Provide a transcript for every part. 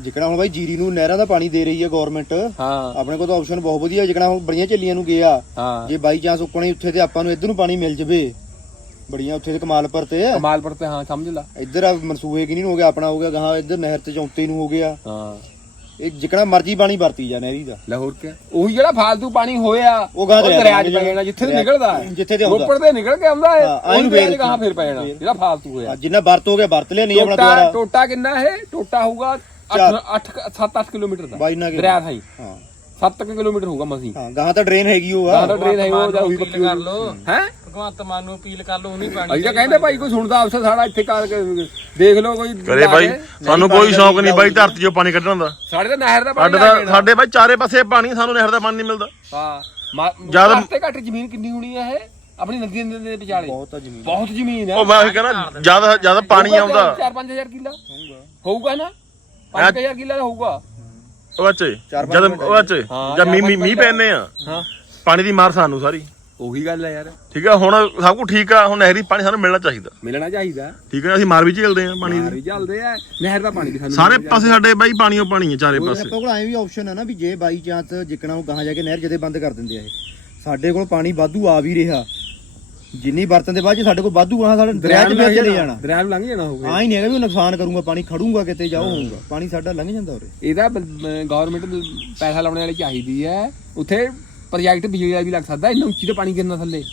ਜਿਕਣਾ ਹੁਣ ਬਾਈ ਜੀਰੀ ਨੂੰ ਨਹਿਰਾਂ ਦਾ ਪਾਣੀ ਦੇ ਰਹੀ ਹੈ ਗਵਰਨਮੈਂਟ ਹਾਂ। ਆਪਣੇ ਕੋਲ ਤਾਂ ਆਪਸ਼ਨ ਬਹੁਤ ਵਧੀਆ ਜਿਕਣਾ ਹੁਣ ਬੜੀਆਂ ਚੱਲੀਆਂ ਨੂੰ ਗਿਆ। ਹਾਂ। ਜੇ ਬਾਈ ਚਾਂਸ ਉੱਕਣੇ ਉੱਥੇ ਤੇ ਆਪਾਂ ਨੂੰ ਇੱਧਰ ਨੂੰ ਪਾਣੀ ਮਿਲ ਜਵੇ। ਬੜੀਆਂ ਉੱਥੇ ਤੇ ਕਮਾਲਪੁਰ ਤੇ ਕਮਾਲਪੁਰ ਤੇ ਹਾਂ ਸਮਝ ਲਾ। ਇੱਧਰ ਆ ਮਨਸੂਏ ਕਿ ਨਹੀਂ ਹੋ ਗਿਆ ਆਪਣਾ ਹੋ ਗਿਆ ਗਾਹਾਂ ਇੱਧਰ ਨਹਿਰ ਤੇ ਚੌਂਤੇ ਨੂੰ ਹੋ ਗਿਆ। ਹਾਂ। ਇਹ ਜਿਕਣਾ ਮਰਜ਼ੀ ਪਾਣੀ ਵਰਤੀ ਜਾ ਨਹਿਰੀ ਦਾ। ਲਾਹੌਰ ਕੇ? ਉਹੀ ਜਿਹੜਾ ਫਾਲਤੂ ਪਾਣੀ ਹੋਇਆ ਉਹ ਗਾਂਹ ਦਰਿਆ 'ਚ ਪੈ ਜਾਣਾ ਜਿੱਥੇ ਤੋਂ ਨਿਕਲਦਾ। ਜਿੱਥੇ ਤੇ ਆਉਂਦਾ। ਰੋਪੜ ਤੇ ਨਿਕਲ ਕੇ ਆਉਂਦਾ ਹੈ ਉਹਨੂੰ ਫੇਰ ਫੇਰ ਕਹਾਂ ਫੇਰ ਪੈ ਜਾਣਾ ਜਿਹੜਾ ਫਾਲਤੂ ਹੋਇਆ। ਜਿੰਨਾ ਵਰਤ ਹੋ ਗਿਆ ਵਰਤ ਲਿਆ ਨਹੀਂ ਆਪਣਾ ਦੁਆਰਾ ਟੋਟਾ ਕਿੰਨਾ ਹੈ? ਟੋਟਾ ਹੋਊਗਾ 8 ਚਾਰ। 8 7 8 ਕਿਲੋਮੀਟਰ ਦਾ। ਬਾਈ ਨਾ ਕਿ- ਦਰਿਆ ਥਾਈ। ਹਾਂ। 7 ਕਿਲੋਮੀਟਰ ਹੋਊਗਾ ਮਸੀਂ। ਹਾਂ ਗਾਹਾਂ ਤਾਂ ਡਰੇਨ ਹੈਗੀ ਉਹ ਆ। ਤਾਂ ਟ੍ਰੇਨ ਹੈ ਉਹ ਜਾਂ ਉਹੀ ਪੱਕੀ ਕਰ ਲੋ ਹੈ? ਭਗਵੰਤ ਮਾਨ ਨੂੰ ਅਪੀਲ ਕਰ ਲੋ ਉਹਨੀ ਪਾਣੀ ਅਜਾ ਕਹਿੰਦੇ ਭਾਈ ਕੋਈ ਸੁਣਦਾ ਅਫਸਰ ਸਾਡਾ ਇੱਥੇ ਕਰ ਕੇ ਦੇਖ ਲਓ ਕੋਈ ਕਰੇ ਬਾਈ ਸਾਨੂੰ ਕੋਈ ਸ਼ੌਕ ਨਹੀਂ ਬਾਈ ਧਰਤੀ 'ਚੋਂ ਪਾਣੀ ਕੱਢਣ ਦਾ। ਸਾਡੇ ਤਾਂ ਨਹਿਰ ਦਾ ਪਾਣੀ ਸਾਡੇ। ਸਾਡੇ ਬਾਈ ਚਾਰੇ ਪਾਸੇ ਪਾਣੀ ਸਾਨੂੰ ਨਹਿਰ ਦਾ ਪਾਣੀ ਨਹੀਂ ਮਿਲਦਾ। ਹਾਂ। ਜ਼ਿਆਦਾ- ਘੱਟ ਤੇ ਘੱਟ ਜ਼ਮੀਨ ਕਿੰਨੀ ਹੋਣੀ ਹੈ ਇਹ? ਆਪਣੀ ਨਦੀ ਦੇ ਦੇ ਵਿਚਾਲੇ। ਬਹੁਤ ਆ ਜ਼ਮੀਨ। ਬਹੁਤ ਜ਼ਮੀਨ ਹੈ ਉਹ ਮੈਂ ਕਹਿੰਦਾ ਜ਼ਿਆਦਾ ਜ਼ਿਆਦਾ ਪਾਣੀ ਆਉਂਦਾ। 4-5000 ਕਿੱਲਾ? ਹੋਊਗਾ ਨਾ। 5000 ਕਿੱਲਾ ਤਾਂ ਹੋਊਗਾ। ਉਹ ਅੱਛੇ ਚਾਰ ਪੰਜ ਜਦ ਉਹ ਅੱਛੇ ਹਾਂ, ਜਦ ਚਾਰ ਮੀ ਪੰਜ ਮੀਂਹ ਪੈਨੇ ਆ। ਹਾਂ। ਪਾਣੀ ਦੀ ਮਾਰ ਸਾਨੂੰ ਸਾਰੀ। ਉਹੀ ਗੱਲ ਹੈ ਯਾਰ। ਠੀਕ ਆ ਹੁਣ ਸਭ ਕੁਝ ਠੀਕ ਆ ਹੁਣ ਨਹਿਰੀ ਪਾਣੀ ਸਾਨੂੰ ਮਿਲਣਾ ਚਾਹੀਦਾ। ਮਿਲਣਾ ਚਾਹੀਦਾ। ਠੀਕ ਆ ਅਸੀਂ ਮਾਰ ਵੀ ਝੇਲਦੇ ਆ ਪਾਣੀ ਮਾਰ ਦੀ ਵੀ ਚੱਲਦੇ ਆ ਨਹਿਰ ਦਾ ਪਾਣੀ ਵੀ ਸਾਨੂੰ ਸਾਰੇ ਪਾਸੇ ਸਾਡੇ ਬਾਈ ਪਾਣੀਓ ਪਾਣੀ ਹੈ ਚਾਰੇ ਉਹ ਪਾਸੇ। ਆਪਾਂ ਕੋਲ ਐਂ ਵੀ ਆਪਸ਼ਨ ਹੈ ਨਾ ਵੀ ਜੇ ਬਾਈ ਚਾਂਸ ਜਿਕਣਾ ਉਹ ਗਾਹਾਂ ਜਾ ਕੇ ਨਹਿਰ ਜਦੇ ਬੰਦ ਕਰ ਦਿੰਦੇ ਆ ਇਹ। ਸਾਡੇ ਕੋਲ ਪਾਣੀ ਵਾਧੂ ਆ ਵੀ ਰਿਹਾ। ਜਿੰਨੀ ਵਰਤਨ ਦੇ ਬਾਅਦ ਜੇ ਸਾਡੇ ਕੋਲ ਵਾਧੂ ਆ ਸਾਡਾ ਦਰਿਆ 'ਚ ਵੀ ਚਲੇ ਜਾਣਾ। ਦਰਿਆ ਨੂੰ ਲੰਘ ਜਾਣਾ ਹੋਊਗਾ। ਆ ਹੀ ਨਹੀਂ ਹੈਗਾ ਵੀ ਉਹ ਨੁਕਸਾਨ ਕਰੂੰਗਾ ਪਾਣੀ ਖੜੂੰਗਾ ਕਿਤੇ ਜਾਓ ਹੋਊਗਾ। ਪਾਣੀ ਸਾਡਾ ਲੰਘ ਜਾਂਦਾ ਉਰੇ। ਇਹਦਾ ਗਵਰਨਮੈਂਟ ਪੈਸਾ ਲਾਉਣ ਵਾਲੀ ਚਾਹੀਦੀ ਹੈ। ਉੱਥੇ ਪ੍ਰੋਜੈਕਟ ਬਿਜਲੀ ਦਾ ਵੀ ਲੱਗ ਸਕਦਾ ਇੰਨਾ ਉੱਚੀ ਤੇ ਪਾਣੀ ਗਿਰਨਾ ਥੱਲੇ।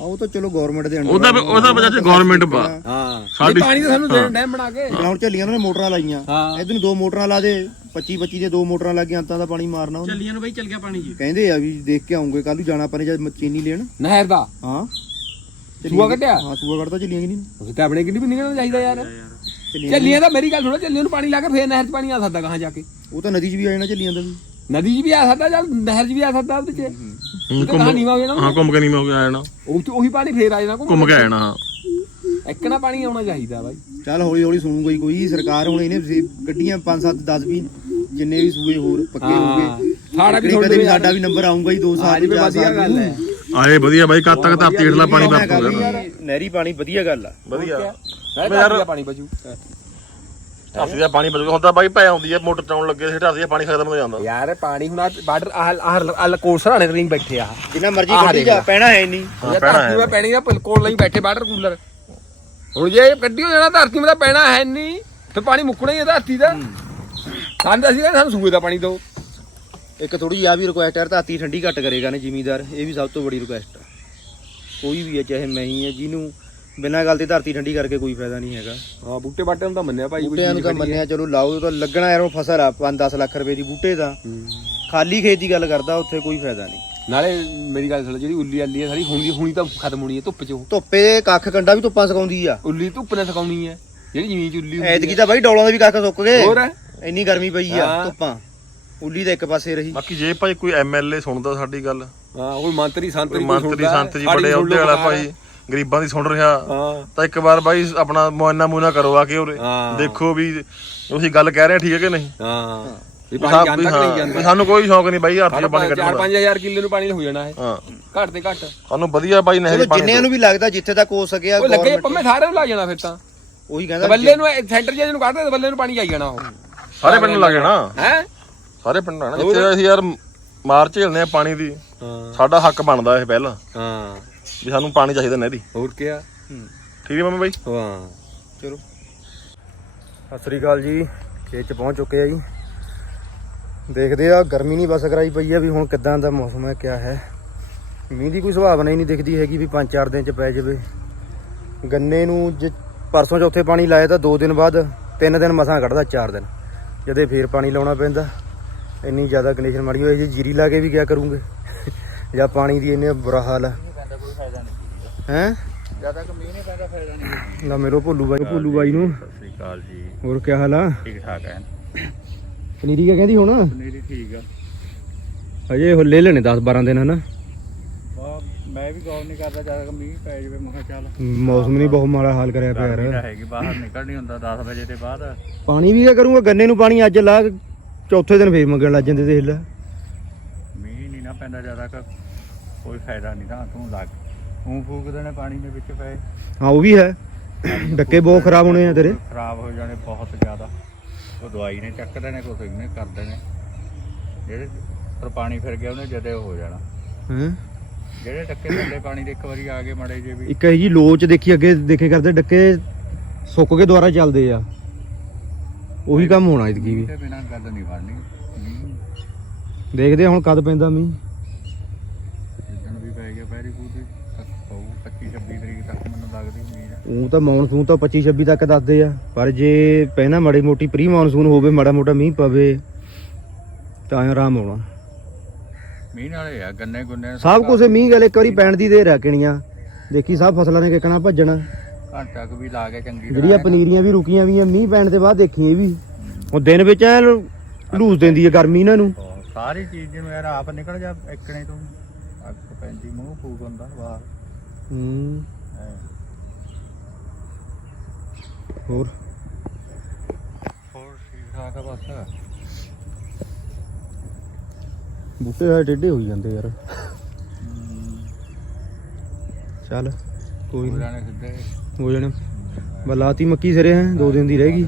ਆ ਉਹ ਤਾਂ ਚਲੋ ਗਵਰਨਮੈਂਟ ਦੇ ਅੰਡਰ ਉਹਦਾ ਉਹਦਾ ਵਜ੍ਹਾ ਤੇ ਗਵਰਨਮੈਂਟ ਪਾ ਹਾਂ। ਸਾਡੀ- ਪਾਣੀ ਤਾਂ ਸਾਨੂੰ ਦੇਣ ਡੈਮ ਬਣਾ ਕੇ। ਹੁਣ ਝੱਲੀਆਂ ਉਹਨਾਂ ਨੇ ਮੋਟਰਾਂ ਲਾਈਆਂ। ਇਧਰ ਨੂੰ ਦੋ ਮੋਟਰਾਂ ਲਾ ਦੇ 25 25 ਦੇ ਦੋ ਮੋਟਰਾਂ ਲੱਗੀਆਂ ਅੰਤਾਂ ਦਾ ਪਾਣੀ ਮਾਰਨਾ ਚੱਲੀਆਂ ਨੂੰ ਬਈ ਚੱਲ ਗਿਆ ਪਾਣੀ ਜੀ। ਕਹਿੰਦੇ ਆ ਵੀ ਦੇਖ ਕੇ ਆਉਂਗੇ ਕੱਲ ਨੂੰ ਜਾਣਾ ਨੇ ਜਦ ਚੀਨੀ ਲੈਣ। ਨਹਿਰ ਦਾ। ਹਾਂ। ਸੂਆ ਕੱਢਿਆ? ਹਾਂ ਸੂਆ ਕੱਢਦਾ ਚੱਲੀਆਂ ਕਿ ਨਹੀਂ ਉਹ ਤਾਂ ਆਪਣੇ ਕਿੰਨੀ ਵੀ ਨਿਕਲਣਾ ਚਾਹੀਦਾ ਯਾਰ। ਚੱਲੀਆਂ ਤਾਂ ਮੇਰੀ ਗੱਲ ਸੁਣੋ ਚੱਲੀਆਂ ਨੂੰ ਪਾਣੀ ਲਾ ਕੇ ਫੇਰ ਨਹਿਰ 'ਚ ਪਾਣੀ ਆ ਸਕਦਾ ਕਹਾਂ ਜਾ ਕੇ। ਉਹ ਤਾਂ ਨਦੀ 'ਚ ਵੀ ਆ ਜਾਣਾ ਚੱਲੀਆਂ ਦਾ ਵੀ। ਨਦੀ 'ਚ ਵੀ ਆ ਸਕਦਾ ਜਾਂ ਨਹਿਰ 'ਚ ਵੀ ਆ ਸਕਦਾ ਉਹਦੇ 'ਚ। ਉਹ ਤਾਂ ਨੀਵਾ ਹੋ ਜਾਣਾ। ਹਾਂ ਘੁੰਮ ਕੇ ਨਹੀਂ ਹੋ ਗਿਆ ਆਣਾ ਉਹ 'ਚ ਉਹੀ ਪਾਣੀ ਫੇਰ ਆ ਜਾਣਾ ਘੁੰਮ ਕੇ ਆਣਾ ਹਾਂ। ਇੱਕਣਾ ਪਾਣੀ ਆਉਣਾ ਚਾਹੀਦਾ ਬਾਈ। ਚੱਲ ਹੌਲੀ ਹੌਲੀ ਸੁਣੂਗਾ ਹੀ ਕੋਈ। ਸਰਕਾਰ ਹੁਣ ਇਹਨੇ ਗੱਡੀਆਂ 5 7 10 ਵੀ ਜਿੰਨੇ ਵੀ ਸੂਏ ਹੋਰ ਪੱਕੇ ਹਾਂ। ਹੋਗੇ ਸਾਡਾ ਵੀ ਸਾਡਾ ਵੀ ਨੰਬਰ ਆਊਗਾ ਹੀ 2 ਆ ਸਾਲ ਜੀ ਚਾਰ ਵਧੀਆ ਗੱਲ ਹੈ। ਆਏ ਵਧੀਆ ਬਾਈ ਕਦ ਤੱਕ ਧਰਤੀ ਹੇਠਲਾ ਪਾਣੀ ਮੈਂ ਵਰਤੂਗਾ। ਨਹਿਰੀ ਪਾਣੀ ਵਧੀਆ ਗੱਲ ਆ। ਵਧੀਆ। ਧਰਤੀ ਦਾ ਪਾਣੀ ਬਚੂ। ਧਰਤੀ ਦਾ ਪਾਣੀ ਬਚੂਗਾ। ਹੁੰਦਾ ਬਾਈ ਪੈ ਆਉਂਦੀ ਹੈ ਮੋਟਰ ਚਲਾਉਣ ਲੱਗੇ ਸੀ ਧਰਤੀ ਦਾ ਪਾਣੀ ਖਤਮ ਹੋ ਜਾਂਦਾ। ਯਾਰ ਪਾਣੀ ਹੁਣ ਬਾਰਡਰ ਆਹ ਆਹ ਕੋਰਸ ਹਰਾਣੇ ਰਿੰਗ ਬੈਠੇ ਆ। ਜਿੰਨਾ ਮਰਜ਼ੀ ਕੱਢੀ ਜਾ। ਪੈਣਾ ਹੈ ਨਹੀਂ। ਧਰਤੀ ਮੈਂ ਪੈਣੀ ਆ ਕੋਲ ਲਈ ਬੈਠੇ ਬਾਰਡਰ ਕੂਲਰ। ਹੁਣ ਜੇ ਇਹ ਕੱਢੀ ਹੋ ਜਾਣਾ ਧਰਤੀ ਮੈਂ ਤਾਂ ਪੈਣਾ ਹੈ ਨਹੀਂ। ਤੇ ਪਾਣੀ ਮੁੱਕਣਾ ਹੀ ਹੈ ਧਰਤੀ ਦਾ। ਸਾਨੂੰ ਅਸੀਂ ਕਹਿੰਦੇ ਸਾਨੂੰ ਸੂਏ ਦਾ ਪਾਣੀ ਦਿਓ। ਇੱਕ ਥੋੜੀ ਜਿਹੀ ਆ ਵੀ ਰਿਕੁਐਸਟ ਹੈ ਧਰਤੀ ਠੰਡੀ ਘੱਟ ਕਰੇਗਾ ਨੇ ਜ਼ਿਮੀਦਾਰ ਇਹ ਵੀ ਸਭ ਤੋਂ ਵੱਡੀ ਰਿਕੁਐਸਟ ਆ। ਕੋਈ ਵੀ ਹੈ ਚਾਹੇ ਮੈਂ ਹੀ ਹੈ ਜਿਹਨੂੰ ਬਿਨਾਂ ਗੱਲ ਤੇ ਧਰਤੀ ਠੰਡੀ ਕਰਕੇ ਕੋਈ ਫਾਇਦਾ ਨਹੀਂ ਹੈਗਾ। ਹਾਂ ਬੂਟੇ ਬਾਟੇ ਨੂੰ ਤਾਂ ਮੰਨਿਆ ਭਾਈ ਬੂਟਿਆਂ ਨੂੰ ਤਾਂ। ਮੰਨਿਆ ਚਲੋ ਲਾਓ ਤਾਂ ਲੱਗਣਾ ਯਾਰ ਉਹ ਫਸਲ ਆ 5-10 ਲੱਖ ਰੁਪਏ ਦੀ ਬੂਟੇ ਦਾ। ਖਾਲੀ ਖੇਤ ਦੀ ਗੱਲ ਕਰਦਾ ਉੱਥੇ ਕੋਈ ਫਾਇਦਾ ਨਹੀਂ। ਨਾਲੇ ਮੇਰੀ ਗੱਲ ਸੁਣ ਜਿਹੜੀ ਉੱਲੀ ਆਲੀ ਹੈ ਸਾਰੀ ਹੁਣੀ ਹੁਣੀ ਤਾਂ ਖਤਮ ਹੋਣੀ ਹੈ ਧੁੱਪ 'ਚ। ਧੁੱਪੇ ਕੱਖ ਕੰਡਾ ਵੀ ਧੁੱਪਾਂ ਸਕਾਉਂਦੀ ਆ। ਉੱਲੀ ਧੁੱਪ ਨੇ ਸਕਾਉਣੀ ਹੈ। ਜਿਹੜੀ ਜ਼ਮੀਨ 'ਚ ਉੱਲੀ ਹੁੰਦੀ ਐਤਕੀ ਤਾਂ ਬਾਈ ਡੌਲਾਂ ਦੇ ਵੀ ਕੱਖ ਸੁੱਕ ਗਏ। ਹੋਰ? ਇੰਨੀ ਗਰਮੀ ਪਈ ਆ। ਧੁੱਪਾਂ। ਉੱਲੀ ਤਾਂ ਇੱਕ ਪਾਸੇ ਰਹੀ। ਬਾਕੀ ਜੇ ਭਾਈ ਕੋਈ ਐਮਐਲਏ ਸੁਣਦਾ ਸਾਡੀ ਗੱਲ। ਹਾਂ ਕੋਈ ਮੰਤਰੀ ਸੰਤਰੀ ਕੋਈ ਮੰਤਰੀ ਸੰਤ ਜੀ ਬੜੇ ਅਹੁਦੇ ਵਾਲਾ। ਭਾਈ ਗਰੀਬਾਂ ਦੀ ਸੁਣ ਰਿਹਾ। ਹਾਂ। ਤਾਂ ਇੱਕ ਵਾਰ ਬਾਈ ਆਪਣਾ ਮੁਆਇਨਾ ਮੂਨਾ ਕਰੋ ਆ ਕੇ ਉਰੇ। ਹਾਂ। ਦੇਖੋ ਵੀ ਤੁਸੀਂ ਗੱਲ ਕਹਿ ਰਹੇ ਠੀਕ ਹੈ ਕਿ ਨਹੀਂ? ਹਾਂ। ਇਹ ਵੀ ਪਾਣੀ ਸਾ- ਜਾਂਦਾ ਕਿ ਨਹੀਂ ਜਾਂਦਾ? ਵੀ ਸਾਨੂੰ ਕੋਈ ਸ਼ੌਕ ਨਹੀਂ ਬਾਈ ਧਰਤੀ ਦਾ ਪਾਣੀ ਕੱਢਣ ਦਾ। 4-5000 ਕਿੱਲੇ ਨੂੰ ਪਾਣੀ ਹੋ ਜਾਣਾ ਹੈ ਹਾਂ। ਘੱਟ ਤੇ ਘੱਟ। ਸਾਨੂੰ ਵਧੀਆ ਬਾਈ ਨਹਿਰੀ ਪਾਣੀ ਜਿੰਨਿਆਂ ਨੂੰ ਵੀ ਲੱਗਦਾ ਜਿੱਥੇ ਤੱਕ ਹੋ ਸਕਿਆ ਉਹ ਲੱਗੇ ਪੰਮੇ ਸਾਰੇ ਨੂੰ ਲੱਗ ਜਾਣਾ ਫਿਰ ਤਾਂ। ਉਹੀ ਕਹਿੰਦਾ ਬੱਲੇ ਨੂੰ ਸੈਂਟਰ ਜੇ ਨੂੰ ਕੱਢਦੇ ਬੱਲੇ ਨੂੰ ਪਾਣੀ ਆਈ ਜਾਣਾ ਉਹ। ਸਾਰੇ ਪਿੰਡ ਨੂੰ ਲੱਗ ਜਾਣਾ। ਹੈ? ਸਾਰੇ ਪਿੰਡ ਜਾਣਾ ਜਿੱਥੇ ਅਸੀਂ ਯਾਰ ਮਾਰ ਝੇਲਨੇ ਆ ਪਾਣੀ ਦੀ ਹਾਂ। ਸਾਡਾ ਹੱਕ ਬਣਦਾ ਇਹ ਪਹਿਲਾਂ। ਹਾਂ। ਵੀ ਸਾਨੂੰ ਪਾਣੀ ਚਾਹੀਦਾ ਨਹਿਰੀ। ਹੋਰ ਕੀ ਆ ਠੀਕ ਹੈ ਮੰਮੀ ਬਾਈ? ਹਾਂ। ਚਲੋ। ਸਤਿ ਸ੍ਰੀ ਅਕਾਲ ਜੀ। ਖੇਤ ਚ ਪਹੁੰਚ ਚੁੱਕੇ ਆ ਜੀ। ਦੇਖਦੇ ਆ ਗਰਮੀ ਨਹੀਂ ਬਸ ਕਰਾਈ ਪਈ ਆ ਵੀ ਹੁਣ ਕਿੱਦਾਂ ਦਾ ਮੌਸਮ ਹੈ ਕਿਆ ਹੈ। ਮੀਂਹ ਦੀ ਕੋਈ ਸੰਭਾਵਨਾ ਹੀ ਨਹੀਂ ਦਿਖਦੀ ਹੈਗੀ ਵੀ 5-4 ਦਿਨ ਚ ਪੈ ਜਾਵੇ। ਗੰਨੇ ਨੂੰ ਜੇ ਪਰਸੋਂ ਚੌਥੇ ਪਾਣੀ ਲਾਇਆ ਤਾਂ 2 ਦਿਨ ਬਾਅਦ 3 ਦਿਨ ਮਸਾਂ ਕੱਢਦਾ 4 ਦਿਨ। ਜਦੇ ਫੇਰ ਪਾਣੀ ਲਾਉਣਾ ਪੈਂਦਾ। ਇੰਨੀ ਜ਼ਿਆਦਾ ਕੰਡੀਸ਼ਨ ਮਾੜੀ ਹੋਈ ਜੇ ਜੀਰੀ ਲਾ ਕੇ ਵੀ ਕਿਆ ਕਰੂੰਗੇ? ਜਾਂ ਪਾਣੀ ਦੀ ਇੰਨੇ ਬੁਰਾ ਹਾਲ ਹੈ ਹੈ? ਜ਼ਿਆਦਾ ਕਮੀ ਨਹੀਂ ਪੈਂਦਾ ਫਾਇਦਾ ਨਹੀਂ ਨਾ ਮੇਰੋ ਭੋਲੂ ਬਾਈ ਭੋਲੂ ਬਾਈ ਨੂੰ। ਸਤਿ ਸ੍ਰੀ ਅਕਾਲ ਜੀ। ਹੋਰ ਕੀ ਹਾਲ ਆ? ਠੀਕ ਠਾਕ ਹੈ ਪਨੀਰੀ ਕਿਆ ਕਹਿੰਦੀ ਹੁਣ? ਪਨੀਰੀ ਠੀਕ ਆ। ਅਜੇ ਉਹ ਲੈ ਲੈਣੇ 10 12 ਦਿਨ ਹਨਾ? ਮੈਂ ਵੀ ਗੌਰ ਨਹੀਂ ਕਰਦਾ ਜ਼ਿਆਦਾ ਕਮੀ ਪੈ ਜਾਵੇ ਮੈਂ ਚੱਲ। ਮੌਸਮ ਨੇ ਬਹੁਤ ਮਾੜਾ ਹਾਲ ਕਰਿਆ ਪਿਆ ਯਾਰ। ਹੈਗੀ ਬਾਹਰ ਨਿਕਲ ਨਹੀਂ ਹੁੰਦਾ 10 ਵਜੇ ਤੇ ਬਾਅਦ। ਪਾਣੀ ਵੀ ਕਰੂੰਗਾ? ਗੰਨੇ ਨੂੰ ਪਾਣੀ ਅੱਜ ਲਾ ਚੌਥੇ ਦਿਨ ਫੇਰ ਮੰਗਣ ਲੱਗ ਜਾਂਦੇ ਦੇਖ ਲੈ ਮੀਂਹ ਨਹੀਂ ਨਾ ਪੈਂਦਾ ਜ਼ਿਆਦਾ ਕੋਈ ਫਾਇਦਾ ਨਹੀਂ ਤਾਂ ਤੂੰ ਲੱਗ ਉਹ ਫੂਕਦੇ ਨੇ ਪਾਣੀ ਦੇ ਵਿੱਚ ਪਏ। ਹਾਂ ਉਹ ਵੀ ਹੈ। ਡੱਕੇ ਬਹੁਤ ਖਰਾਬ ਹੋਣੇ ਆ ਤੇਰੇ। ਖਰਾਬ ਹੋ ਜਾਣੇ ਬਹੁਤ ਜ਼ਿਆਦਾ। ਉਹ ਦਵਾਈ ਨੇ ਚੱਕਦੇ ਨੇ ਕੁਛ ਇਹਨੇ ਕਰਦੇ ਨੇ ਜਿਹੜੇ ਪਰ ਪਾਣੀ ਫਿਰ ਗਿਆ ਉਹਨੇ ਜਦੇ ਹੋ ਜਾਣਾ। ਹਾਂ? ਜਿਹੜੇ ਟੱਕੇ ਥੱਲੇ ਪਾਣੀ ਦੇ ਇੱਕ ਵਾਰੀ ਆ ਗਏ ਮੜੇ ਜੇ ਵੀ। ਇੱਕ ਇਹ ਜੀ ਲੋਚ ਦੇਖੀ ਅੱਗੇ ਦੇਖੇ ਕਰਦੇ ਡੱਕੇ ਸੁੱਕ ਕੇ ਦੁਬਾਰਾ ਚੱਲਦੇ ਆ। ਉਹੀ ਕੰਮ ਹੋਣਾ ਇਤਕੀ ਵੀ। ਤੇ ਬਿਨਾਂ ਗੱਲ ਨਹੀਂ ਬਣਨੀ ਮੀਂਹ। ਦੇਖਦੇ ਹੁਣ ਕਦ ਪੈਂਦਾ ਮੀਂਹ। ਜਿੱਦਣ ਵੀ ਪੈ ਗਿਆ ਪੈਰੀ ਪੂਰੀ ਤੱਕ ਪਊ 25 26 ਤਰੀਕ ਤੱਕ ਮੈਨੂੰ ਲੱਗਦੀ ਉਮੀਦ ਹੈ ਉਹ ਤਾਂ ਮੌਨਸੂਨ ਤਾਂ 25 26 ਤੱਕ ਦੱਸਦੇ ਆ। ਪਰ ਜੇ ਪਹਿਨਾ ਮਾੜੀ ਮੋਟੀ ਪ੍ਰੀ ਮੌਨਸੂਨ ਹੋਵੇ ਮਾੜਾ ਮੋਟਾ ਮੀਂਹ ਪਵੇ ਤਾਂ ਆਰਾਮ ਆਉਣਾ ਮੀਂਹ ਨਾਲੇ ਆ ਗੰਨੇ ਗੁੰਨੇ ਸਭ ਕੁਝ ਮੀਂਹ ਗਲੇ ਇੱਕ ਵਾਰੀ ਪੈਣ ਦੀ ਦੇਰ ਆ ਕਿਣੀਆਂ। ਦੇਖੀ ਸਭ ਫਸਲਾਂ ਨੇ ਕਿਕਣਾ ਭੱਜਣਾ। ਘੰਟਾ ਕੁ ਵੀ ਲਾ ਕੇ ਚੰਗੀ ਜਿਹੜੀਆਂ ਪਨੀਰੀਆਂ ਵੀ ਰੁਕੀਆਂ ਵੀ ਆ ਮੀਂਹ ਪੈਣ ਦੇ ਬਾਅਦ ਦੇਖੀਆਂ ਇਹ ਵੀ। ਉਹ ਦਿਨ ਵਿੱਚ ਐ ਲੂਸ ਦਿੰਦੀ ਹੈ ਗਰਮੀ ਇਹਨਾਂ ਨੂੰ। ਸਾਰੀ ਚੀਜ਼ ਨੂੰ ਯਾਰ ਆਪ ਨਿਕਲ ਜਾ ਇੱਕਣੇ ਤੋਂ ਅੱਗ ਪੈਂਦੀ ਮੂੰਹ ਫੂਕ ਹੁੰਦਾ ਬਾਹਰ। ਹੂੰ। ਐਂ। ਹੋਰ? ਹੋਰ ਠੀਕ ਠਾਕ ਆ ਬਸ। ਬੂਟੇ ਹੋਏ ਟੇਢੇ ਹੋਈ ਜਾਂਦੇ ਯਾਰ। ਚੱਲ ਕੋਈ ਹੋ ਜਾਣੇ ਸਿੱਧੇ। ਹੋ ਜਾਣੇ। ਬਲਾਤੀ ਮੱਕੀ ਸਿਰੇ ਹੈ ਦੋ ਦਿਨ ਦੀ ਰਹਿ ਗਈ।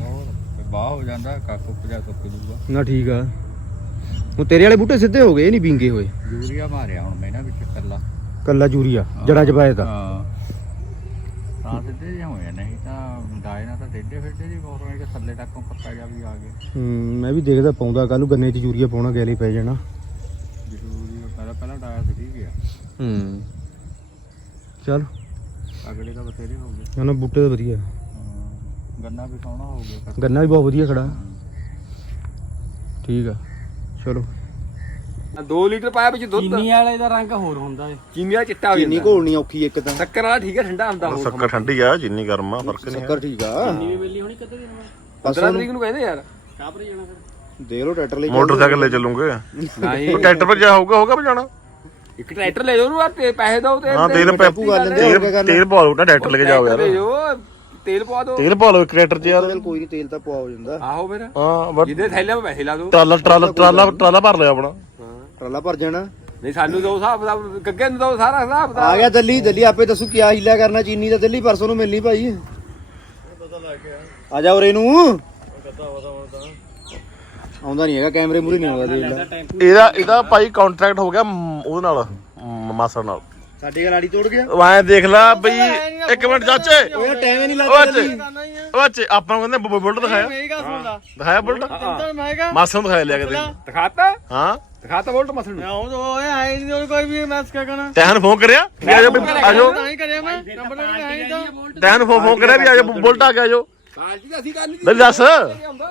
ਬਾਹ ਹੋ ਜਾਂਦਾ ਕੱਕ ਉੱਪ ਜਾ ਸੁੱਕ ਜੂਗਾ। ਨਾ ਠੀਕ ਆ। ਹੁਣ ਤੇਰੇ ਵਾਲੇ ਬੂਟੇ ਸਿੱਧੇ ਹੋ ਗਏ ਨਹੀਂ ਵਿੰਗੇ ਹੋਏ। ਯੂਰੀਆ ਮਾਰਿਆ ਹੁਣ ਮੈਂ ਇਹਨਾਂ ਵਿੱਚ ਕੱਲਾ। ਕੱਲਾ ਯੂਰੀਆ ਜੜਾਂ ਚ ਪਾਏ ਤਾਂ। ਹਾਂ। ਤਾਂ ਸਿੱਧੇ ਜਿਹੇ ਹੋਏ ਨਹੀਂ ਤਾਂ ਡਾਏ ਨਾਲ ਤਾਂ ਡੇਡੇ ਫਿਰਦੇ ਜੀ ਹੋਰ ਕਿ ਥੱਲੇ ਤੱਕੋਂ ਪੱਕਾ ਜਾ ਵੀ ਆ ਗਏ ਹੂੰ ਮੈਂ ਵੀ ਦੇਖਦਾ ਪਾਉਂਦਾ ਕੱਲ ਨੂੰ ਗੰਨੇ ਚ ਯੂਰੀਆ ਪਾਉਣਾ ਗੈਲੇ ਪੈ ਜਾਣਾ। ਜ਼ਰੂਰੀ ਪਹਿਲਾਂ ਪਹਿਲਾਂ ਡਾਇਆ ਸੀ ਗਿਆ। ਹੂੰ। ਚੱਲ। ਅਗਲੇ ਤਾਂ ਬਥੇਰੇ ਹੋ ਗਏ। ਨਾ ਬੂਟੇ ਤਾਂ ਵਧੀਆ। ਹਾਂ, ਗੰਨਾ ਵੀ ਸੋਹਣਾ ਹੋ ਗਿਆ। ਗੰਨਾ ਵੀ ਬਹੁਤ ਵਧੀਆ ਖੜਾ। ਠੀਕ ਆ। ਚਲੋ। 2 ਲੀਟਰ ਪਾਇਆ ਵਿੱਚ ਦੁੱਧ। ਚੀਨੀ ਵਾਲੇ ਦਾ ਰੰਗ ਹੋਰ ਹੁੰਦਾ ਏ। ਚੀਨੀ ਦਾ ਚਿੱਟਾ ਹੋ ਜਾਂਦਾ ਘੋਲਣੀ ਔਖੀ ਇੱਕ ਤਾਂ। ਸ਼ੱਕਰ ਵਾਲਾ ਠੀਕ ਹੈ ਠੰਡਾ ਹੁੰਦਾ ਹੋਰ ਸ਼ੱਕਰ ਠੰਡੀ ਆ ਜਿੰਨੀ ਗਰਮ ਆ ਫ਼ਰਕ ਨਹੀਂ ਸ਼ੱਕਰ ਠੀਕ ਆ। ਚੀਨੀ ਵੇਲੀ ਹੋਣੀ ਕਦੇ ਦਿਨ ਮੈਂ 15 ਤਰੀਕ ਨੂੰ ਕਹਿੰਦੇ ਯਾਰ। ਕਾਬਰੇ ਜਾਣਾ ਫਿਰ। ਲਓ ਟਰੈਕਟਰ ਲਈ ਮੋਟਰਸਾਈਕਲ ਲੈ ਚੱਲੂਗੇ। ਨਹੀਂ। ਉਹ ਟਰੈਕਟਰ ਪਰ ਜਾ ਹੋਊਗਾ ਹੋਊਗਾ ਭਜਾਣਾ ਇੱਕ ਟਰੈਕਟਰ ਲੈ ਜਾਓ ਤੇ ਪੈਸੇ ਦਿਓ ਤੇ ਹਾਂ ਤੇਲ ਪੈ ਕਰ ਲੈਂਦੇ ਹੋਰ ਕੀ ਤੇਲ ਤੇਲ ਪਵਾ ਲਓ ਨਾ ਟਰੈਕਟਰ ਲੈ ਕੇ ਜਾਓ ਯਾਰ। ਲੈ ਜਾਓ ਤੇਲ ਪਵਾ ਦਿਓ। ਤੇਲ ਪਵਾ ਲਓ ਇੱਕ ਟਰੈਕਟਰ 'ਚ ਯਾਰ। ਚੱਲ ਕੋਈ ਨਹੀਂ ਤੇਲ ਤਾਂ ਪਵਾ ਹੋ ਜਾਂਦਾ। ਆਹੋ ਫਿਰ। ਹਾਂ ਬਸ ਜਿਹਦੇ ਥੈਲੇ 'ਚ ਪੈਸੇ ਲਾ ਦਿਓ। ਟਰਾਲਾ ਟਰਾਲਾ ਟਰਾਲਾ ਟਰਾਲਾ ਭਰ ਲਿਆ ਆਪਣਾ। ਹਾਂ। ਟਰਾਲਾ ਭਰ ਜਾਣਾ। ਨਹੀਂ ਸਾਨੂੰ ਦੋ ਹਿਸਾਬ ਦਾ ਗੱਗੇ ਨੂੰ ਦੋ ਸਾਰਾ ਹਿਸਾਬ ਦਾ ਆ ਗਿਆ ਦਿੱਲੀ ਦਿੱਲੀ ਆਪੇ ਦੱਸੂ ਕੀ ਹੀਲਾ ਕਰਨਾ ਚੀਨੀ ਦਾ ਦਿੱਲੀ ਪਰਸੋਂ ਨੂੰ ਮਿਲਣੀ ਭਾਈ। ਆ ਜਾ ਉਰੇ ਨੂੰ। ਆਉਂਦਾ ਨਹੀਂ ਹੈਗਾ ਕੈਮਰੇ ਮੂਰੇ ਨਹੀਂ ਆਉਂਦਾ ਦੇਖ ਲੈ। ਇਹਦਾ ਇਹਦਾ ਭਾਈ ਕੰਟਰੈਕਟ ਹੋ ਗਿਆ ਮ, ਉਹਦੇ ਨਾਲ ਮ, ਮਾਸੜ ਨਾਲ। ਸਾਡੇ ਗਲਾੜੀ ਤੋੜ ਗਿਆ। ਵਾਏ ਦੇਖ ਲੈ ਬਈ ਇੱਕ ਮਿੰਟ ਚਾਚੇ। ਉਹ ਯਾਰ ਟਾਈਮ ਹੀ ਨਹੀਂ ਲੱਗਦਾ ਉਹ ਅੱਛੇ ਆਪਾਂ ਨੂੰ ਕਹਿੰਦੇ ਬੁਲਟ ਦਿਖਾਇਆ। ਸੁਣਦਾ ਦਿਖਾਇਆ ਬੁਲਟ? ਤਾਂ ਮਾਸੜ ਨੂੰ ਦਿਖਾਇਆ ਲਿਆ ਕਿਤੇ ਦਿਖਾਤਾ? ਹਾਂ। ਦਿਖਾਤਾ ਵੋਲਟ ਮਸਲ ਨੂੰ? ਉਹ ਤਾਂ ਓਏ ਹੈ ਨਹੀਂ ਕੋਈ ਵੀ ਮੈਸ ਕਰਨਾ ਤੈਨੂੰ ਫੋਨ ਕਰਿਆ ਵੀ ਆ ਜਾਓ ਆ ਜਾਓ। ਨਹੀਂ ਕਰਿਆ ਮੈਂ। ਨੰਬਰ ਤਾਂ। ਤੈਨੂੰ ਫੋਨ ਫੋਨ ਕਰਿਆ ਵੀ ਆ ਜਾਓ ਬੁਲਟ ਆ ਗਿਆ ਜੋ ਪਾਰਟੀ ਤਾਂ ਅਸੀਂ ਕਰ ਲਈ ਲੈ ਦੱਸ।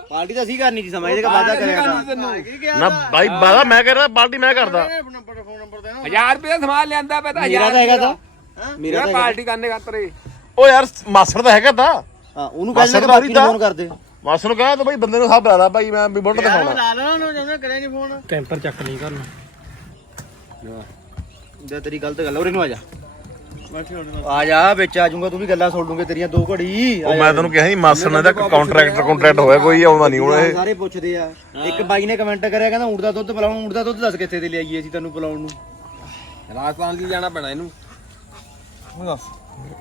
ਪਾਰਟੀ ਤਾਂ ਅਸੀਂ ਕਰਨੀ ਸੀ ਸਮਾਂ ਇਹਦੇ ਕਾ ਵਾਦਾ ਕਰਿਆ ਤਾਂ ਕੀ ਗਿਆ ਨਾ ਬਾਈ ਬਾਦਾ ਮੈਂ ਕਰ ਰਿਹਾ ਪਾਰਟੀ ਮੈਂ ਕਰਦਾ। ਨੰਬਰ ਫੋਨ ਨੰਬਰ ਦੇਣਾ 1000 ਰੁਪਏ ਦਾ ਸਮਾਨ ਲਿਆਂਦਾ ਪਿਆ ਤਾਂ ਮੇਰਾ ਤਾਂ ਹੈਗਾ ਤਾਂ। ਮੇਰਾ ਮੇਰਾ ਤਾਂ ਪਾਰਟੀ ਕਰਨੇ ਖਾਤਰੇ ਉਹ ਯਾਰ ਮਾਸੜ ਦਾ ਹੈਗਾ ਤਾਂ। ਹਾਂ ਉਹਨੂੰ ਕਹਿੰਦੇ ਕਿ ਬਾਕੀ ਨੂੰ ਦਾ- ਫੋਨ ਕਰਦੇ। ਮਾਸੜ ਨੂੰ ਕਹਾਂ ਤਾਂ ਬਈ ਬੰਦੇ ਨੂੰ ਬੁਲਾ ਲਾ ਭਾਈ ਮੈਂ ਵੀ ਬੁਲਟ ਦਿਖਾਉਣਾ। ਲਾ ਲੈਣਾ ਉਹਨੂੰ ਜਦੋਂ ਕਰਿਆ ਨਹੀਂ ਫੋਨ। ਕੈਂਪਰ ਚੱਕ ਨਹੀਂ ਕਰਨਾ ਜੇ ਤੇਰੀ ਗਲਤ ਗੱਲ ਉਰੇ ਨੂੰ ਆ ਜਾ। ਆ ਜਾ ਵਿੱਚ ਆ ਜਾਊਗਾ ਤੂੰ ਵੀ ਗੱਲਾਂ ਸੁਣ ਲੂਗੇ ਤੇਰੀਆਂ ਦੋ ਘੜੀ। ਉਹ ਮੈਂ ਤੈਨੂੰ ਕਿਹਾ ਸੀ ਨੇ ਤਾਂ ਕੰਟਰੈਕਟ ਕੰਟਰੈਕਟ ਹੋਇਆ ਕੋਈ ਆਉਂਦਾ ਨਹੀਂ ਹੁਣ ਇਹ। ਸਾਰੇ ਪੁੱਛਦੇ ਆ। ਇੱਕ ਬਾਈ ਨੇ ਕਮੈਂਟ ਕਰਿਆ ਕਹਿੰਦਾ ਊਂਟ ਦਾ ਦੁੱਧ ਪਿਲਾਉਣ ਊਂਟ ਦਾ ਦੁੱਧ ਦੱਸ ਕਿੱਥੇ ਤੇ ਲਿਆਈਏ ਅਸੀਂ ਤੈਨੂੰ ਪਿਲਾਉਣ ਨੂੰ। ਰਾਜਸਥਾਨ ਦੀ ਜਾਣਾ ਪੈਣਾ ਇਹਨੂੰ।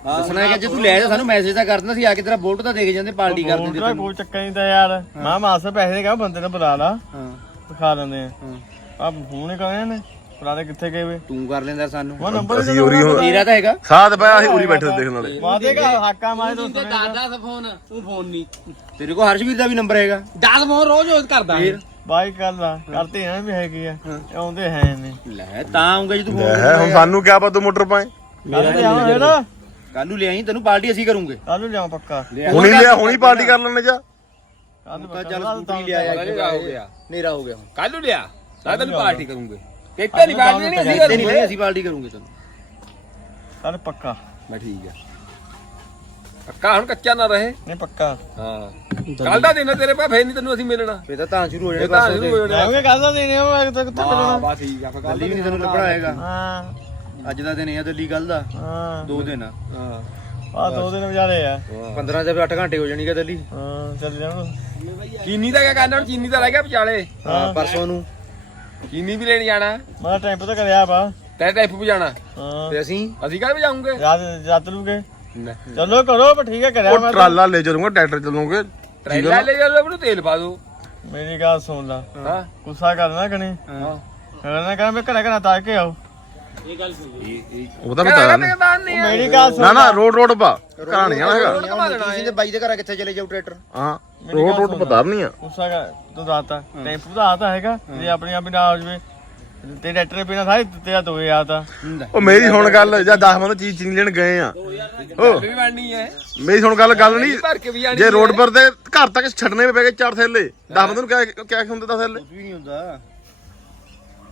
ਦੱਸਣਾ ਕਿ ਜੇ ਤੂੰ ਲੈ ਜਾ ਸਾਨੂੰ ਮੈਸੇਜ ਤਾਂ ਕਰ ਦਿੰਦਾ ਸੀ ਆ ਕੇ ਤੇਰਾ ਬੋਲਟ ਤਾਂ ਦੇਖ ਜਾਂਦੇ ਪਾਰਟੀ ਕਰ ਦਿੰਦੇ ਤੈਨੂੰ। ਕੋਈ ਚੱਕਰ ਨਹੀਂ ਤਾਂ ਯਾਰ ਮਾਂ ਮਾਸਾ ਪੈਸੇ ਦੇ ਕਹਾ ਬੰਦੇ ਨੂੰ ਬੁਲਾ ਲਾ ਹਾਂ। ਦਿਖਾ ਦਿੰਦੇ ਆ। ਹਾਂ। ਆ ਫੋਨ ਹੀ ਕਰੇ ਨੇ ਬੁਲਾ ਦੇ ਕਿੱਥੇ ਗਏ ਵੇ? ਤੂੰ ਕਰ ਲੈਂਦਾ ਸਾਨੂੰ। ਉਹ ਨੰਬਰ ਅਸੀਂ ਉਰੀ ਹੁਣ ਤੇਰਾ ਤਾਂ ਹੈਗਾ। ਸਾਥ ਪਿਆ ਅਸੀਂ ਉਰੀ ਬੈਠੇ ਦੇਖਣ ਵਾਲੇ ਮਾਦੇ ਕਾ ਹਾਕਾ ਮਾਰੇ ਤੋਂ ਦਾਦਾ ਦਾ ਫੋਨ। ਤੂੰ ਫੋਨ ਨਹੀਂ। ਤੇਰੇ ਕੋਲ ਹਰਸ਼ਵੀਰ ਦਾ ਵੀ ਨੰਬਰ ਹੈਗਾ। 10 ਫੋਨ ਰੋਜ਼ ਰੋਜ਼ ਕਰਦਾ। ਫੇਰ? ਬਾਈ ਕਰ ਲਾ। ਕਰਤੇ ਆ ਵੀ ਹੈਗੇ ਆ। ਇਹ ਆਉਂਦੇ ਹੈ ਨੇ ਲੈ ਤਾਂ ਆਉਂਗਾ ਜੇ ਤੂੰ ਫੋਨ। ਹੈ ਹੁਣ ਸਾਨੂੰ ਕਿਆ ਪਤਾ ਤੂੰ ਮੋਟਰ ਪਾਏ? ਕਰਦੇ ਆ ਹੈਨਾ ਕੱਲ। ਨੂੰ ਲਿਆਈ ਤੈਨੂੰ ਪਾਰਟੀ ਅਸੀਂ ਕਰੂੰਗੇ। ਕੱਲ ਨੂੰ ਲਿਆਉਂ ਪੱਕਾ। ਹੁਣੀ ਲਿਆ ਹੁਣੀ ਪਾਰਟੀ ਕਰ ਲੈਣੇ ਜਾ। ਕੱਲ ਨੂੰ ਤਾਂ ਪੱਕਾ ਚੱਲ ਸਕੂਟਰੀ ਲਿਆ ਹਨੇਰਾ ਹੋ ਗਿਆ। ਨੇਰਾ ਹੋ ਗਿਆ ਹੁਣ। ਕੱਲ ਨੂੰ ਲਿਆ। ਮੈਂ ਤੈਨੂੰ ਪਾਰਟੀ ਕਰੂੰਗੇ। ਕਿਤੇ ਨਹੀਂ ਪਾਰਟੀ ਨਹੀਂ ਅਸੀਂ ਇੱਥੇ ਨਹੀਂ ਕਰੂੰਗੇ ਅਸੀਂ ਪਾਰਟੀ ਕਰੂੰਗੇ ਤੈਨੂੰ ਕੱਲ ਪੱਕਾ। ਮੈਂ ਠੀਕ ਆ। ਪੱਕਾ ਹੁਣ ਕੱਚਾ ਨਾ ਰਹੇ। ਨਹੀਂ ਪੱਕਾ। ਹਾਂ। ਕੱਲ ਦਾ ਦਿਨ ਆ ਤੇਰੇ ਪਾ ਫੇਰ ਨਹੀਂ ਤੈਨੂੰ ਅਸੀਂ ਮਿਲਣਾ। ਫੇਰ ਤਾਂ ਤਾਂ ਸ਼ੁਰੂ ਹੋ ਜਾਣੇ ਇਹ ਤਾਂ ਸ਼ੁਰੂ ਹੋ ਜਾਣਾ। ਆਉਂਗੇ ਕੱਲ ਦਾ ਦੇਣੇ ਉਹ ਇੱਕ ਤੱਕ ਹਾਂ ਮਿਲਣਾ? ਬਸ ਠੀਕ ਆ ਫਿਰ ਕੱਲ ਵੀ ਨਹੀਂ ਤੈਨੂੰ ਲੱਭਣਾ ਹੈਗਾ ਹਾਂ। ਅੱਜ ਦਾ ਦਿਨ ਇਹ ਆ ਦਿੱਲੀ ਕੱਲ ਦਾ। ਹਾਂ। ਦੋ ਦਿਨ ਆ। ਹਾਂ। ਆ ਦੋ ਦਿਨ ਵਿਚਾਰੇ ਆ। 15 ਤੇ 8 ਘੰਟੇ ਹੋ ਜਾਣੀਗਾ ਦਿੱਲੀ। ਹਾਂ ਚੱਲ ਜਾਣ। ਚੀਨੀ ਦਾ ਕਿਆ ਕਰਨਾ ਹੁਣ ਚੀਨੀ ਦਾ ਰਹਿ ਗਿਆ ਵਿਚਾਲੇ। ਹਾਂ ਪਰਸੋਂ ਨੂੰ। ਚੀਨੀ ਵੀ ਲੈਣ ਜਾਣਾ। ਮੈਂ ਟੈਂਪੋ ਤਾਂ ਕਰਿਆ ਬਾ ਤੈ ਟੈਪੂ ਵੀ ਜਾਣਾ। ਹਾਂ। ਤੇ ਅਸੀਂ? ਅਸੀਂ ਵੀ ਜਾਉਂਗੇ ਰਾਤ ਰਾਤ ਲੂਗੇ ਚਲੋ ਕਰੋ ਪਰ ਠੀਕ ਹੈ ਕਰਿਆ ਉਹ ਮੈਂ ਟਰਾਲਾ ਲੈ ਚੱਲੂਗਾ ਟਰੈਕਟਰ ਚੱਲੂਗੇ। ਟ੍ਰੇਲਾ ਲੈ ਜਾ ਲੋ ਤੇਲ ਪਾ ਦੋ। ਮੇਰੀ ਗੱਲ ਸੁਣ ਲਾ। ਹਾਂ। ਗੁੱਸਾ ਕਰਨਾ ਕਣੀ ਹਾਂ। ਕਰਨਾ ਕਹਿੰਦਾ ਮੈਂ ਘਰੇ ਘਰੇ ਤਾਰ ਕੇ ਆਓ। ਉਹ ਤਾਂ ਨਹੀਂ ਉਹ ਮੇਰੀ ਗੱਲ ਸੁਣ ਨਾ ਨਾ ਰੋਡ ਰੋਡ ਪਾ। ਘਰਾਂ ਨਹੀਂ ਆਣਾ ਹੈਗਾ। ਤੁਸੀਂ ਤੇ ਬਾਈ ਦੇ ਘਰਾਂ ਕਿੱਥੇ ਚਲੇ ਜਾਓ ਟਰੈਕਟਰ? ਹਾਂ। ਰੋਡ ਰੋਡ ਪਤਾ ਨਹੀਂ ਆ। ਕਰ ਤੂੰ ਦਾਤਾ ਟੈਂਪੂ ਦਾ ਆਤਾ ਹੈਗਾ ਜੇ ਆਪਣੀ ਆਪ ਹੀ ਨਾ ਹੋ ਜਵੇ ਤੇ ਡਾਕਟਰ ਨੇ ਬਿਨਾ ਸਾਈ ਤੇਰਾ ਦੋਏ ਆਤਾ ਉਹ ਮੇਰੀ ਹੁਣ ਗੱਲ ਜਾਂ 10 ਬੰਦੇ ਚੀਜ਼ ਚੀਨੀ ਲੈਣ ਗਏ ਆ। ਉਹ ਵੀ ਬਣਨੀ ਹੈ ਮੇਰੀ ਹੁਣ ਗੱਲ ਗੱਲ ਨਹੀਂ ਜੇ ਰੋਡ ਪਰ ਤੇ ਘਰ ਤੱਕ ਛੱਡਣੇ ਪੈ ਗਏ ਚਾਰ ਥੈਲੇ 10 ਬੰਦੇ ਨੂੰ ਕਿਆ ਕਿਆ ਹੁੰਦੇ 10 ਥੈਲੇ? ਕੁਝ ਵੀ ਨਹੀਂ ਹੁੰਦਾ।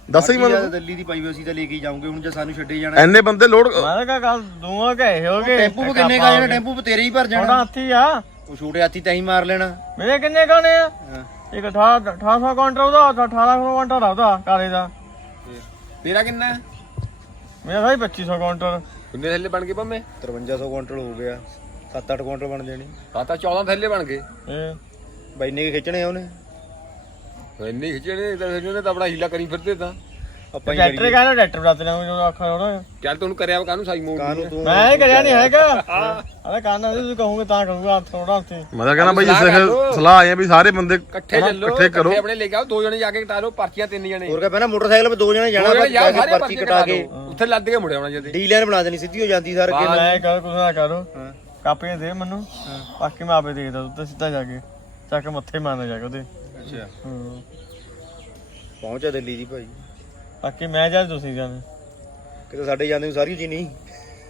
ਦੱਸ ਹੀ ਮੈਨੂੰ ਦਿੱਲੀ ਦੀ ਪਾਈ ਹੋਈ ਅਸੀਂ ਤਾਂ ਲੈ ਕੇ ਹੀ ਜਾਵਾਂਗੇ ਹੁਣ ਜੇ ਸਾਨੂੰ ਛੱਡੇ ਜਾਣਾ। ਐਨੇ ਬੰਦੇ ਲੋਡ ਮੈਂ ਕਿਹਾ ਗੱਲ ਦੋਵਾਂ ਗਏ ਹੋਗੇ ਟੈਂਪੂ ਕਿੰਨੇ ਕਾ ਜਾਣਾ ਟੈਂਪੂ ਤੇਰੇ ਹੀ ਭਰ ਜਾਣਾ। ਹਾਥੀ ਆ। ਉਹ ਛੋਟੇ ਹਾਥੀ ਤਾਂ ਹੀ ਮਾਰ ਲੈਣਾ। ਮੇਰੇ ਕਿੰਨੇ ਗਾਣੇ ਆ? ਹਾਂ। ਇੱਕ 1800 ਕਾਉਂਟਰ ਉਹਦਾ 1800 ਕਾਉਂਟਰ ਆ ਉਹਦਾ ਕਾਲੇ ਦਾ। ਤੇਰਾ ਕਿੰਨਾ? ਮੇਰਾ ਸਾਈ 2500 ਕਾਉਂਟਰ ਕਿੰਨੇ ਥੱਲੇ ਬਣ ਗਏ ਪੰਮੇ? 5300 ਕੁਇੰਟਲ ਹੋ ਗਿਆ। 7-8 ਕੁਇੰਟਲ ਬਣ ਜਾਣੇ। ਤਾਂ ਤਾਂ 14 ਥੱਲੇ ਬਣ ਗਏ। ਇਹ। ਬਾਈ ਨੇ ਕੀ ਖਿੱਚਣੇ ਆ ਉਹਨੇ? ਇੰਨੇ ਖਿੱਚਣੇ ਤਾਂ ਫਿਰ ਉਹਨੇ ਤਾਂ ਆਪਣਾ ਹੀਲਾ ਕਰੀ ਫਿਰਦੇ ਤਾਂ। ਆਪਾਂ ਹੀ ਡਾਕਟਰ ਕਰੀਏ। ਕਹਿੰਦਾ ਡਾਕਟਰ ਬਤਾ ਲਿਆ ਜਦੋਂ ਆਖਾ ਉਹਦਾ ਚੱਲ ਤੈਨੂੰ ਕਰਿਆ ਕਾਹਨੂੰ ਸਾਈ ਮੋੜ ਕਾਹਨੂੰ ਤੂੰ? ਮੈਂ ਹੀ ਕਰਿਆ ਨਹੀਂ ਹੈਗਾ। ਅਰੇ ਕਾਨਾ ਤੁਸੀਂ ਕਹੋਗੇ ਤਾਂ ਕਰੂੰਗਾ ਥੋੜਾ ਉੱਥੇ ਮੈਂ ਤਾਂ ਕਹਿੰਦਾ ਬਈ ਸਲਾਹ ਇਸ ਕਰ ਲਓ। ਸਲਾਹ ਆਏ ਆ ਵੀ ਸਾਰੇ ਬੰਦੇ ਇਕੱਠੇ ਚੱਲੋ ਇਕੱਠੇ ਕਰੋ। ਆਪਣੇ ਲੈ ਕੇ ਆਓ ਦੋ ਜਣੇ ਜਾ ਕੇ ਕਟਾ ਲਓ ਪਰਚੀਆਂ ਤਿੰਨ ਜਣੇ। ਹੋਰ ਕਾ ਪਹਿਲਾਂ ਮੋਟਰਸਾਈਕਲ 'ਤੇ ਦੋ ਜਣੇ ਜਾਣਾ ਦੋ ਜਣੇ ਜਾ ਕੇ ਸਾਰੇ ਪਰਚੀ ਕਟਾ ਕੇ। ਉੱਥੇ ਲੱਦ ਕੇ ਮੁੜਿਆ ਆਉਣਾ ਜਦੇ ਡੀ ਲਾਈਨ ਬਣਾ ਦੇਣੀ ਸਿੱਧੀ ਹੋ ਜਾਂਦੀ ਸਰ ਅੱਗੇ ਮੈਂ ਕਰ ਕੁਛ ਨਾ ਕਰੋ। ਕਾਪੀਆਂ ਦੇ ਮੈਨੂੰ ਬਾਕੀ ਮੈਂ ਆਪੇ ਦੇਖਦਾ ਉੱਤੇ ਸਿੱਧਾ ਜਾ ਕੇ। ਚੱਕ ਮੱਥੇ ਮਾਰਨਾ ਜਾ ਕੇ ਉਹਦੇ। ਅੱਛਾ। ਹੂੰ। ਪਹੁੰਚਾ ਦਿੱਲੀ ਜੀ ਭਾਈ। ਬਾਕੀ ਮੈਂ ਜਾਂ ਤੁਸੀਂ ਜਾਣੇ। ਕਿਤੇ ਸਾਡੇ ਜਾਂਦੇ ਨੂੰ ਸਾਰੀ ਚੀਨੀ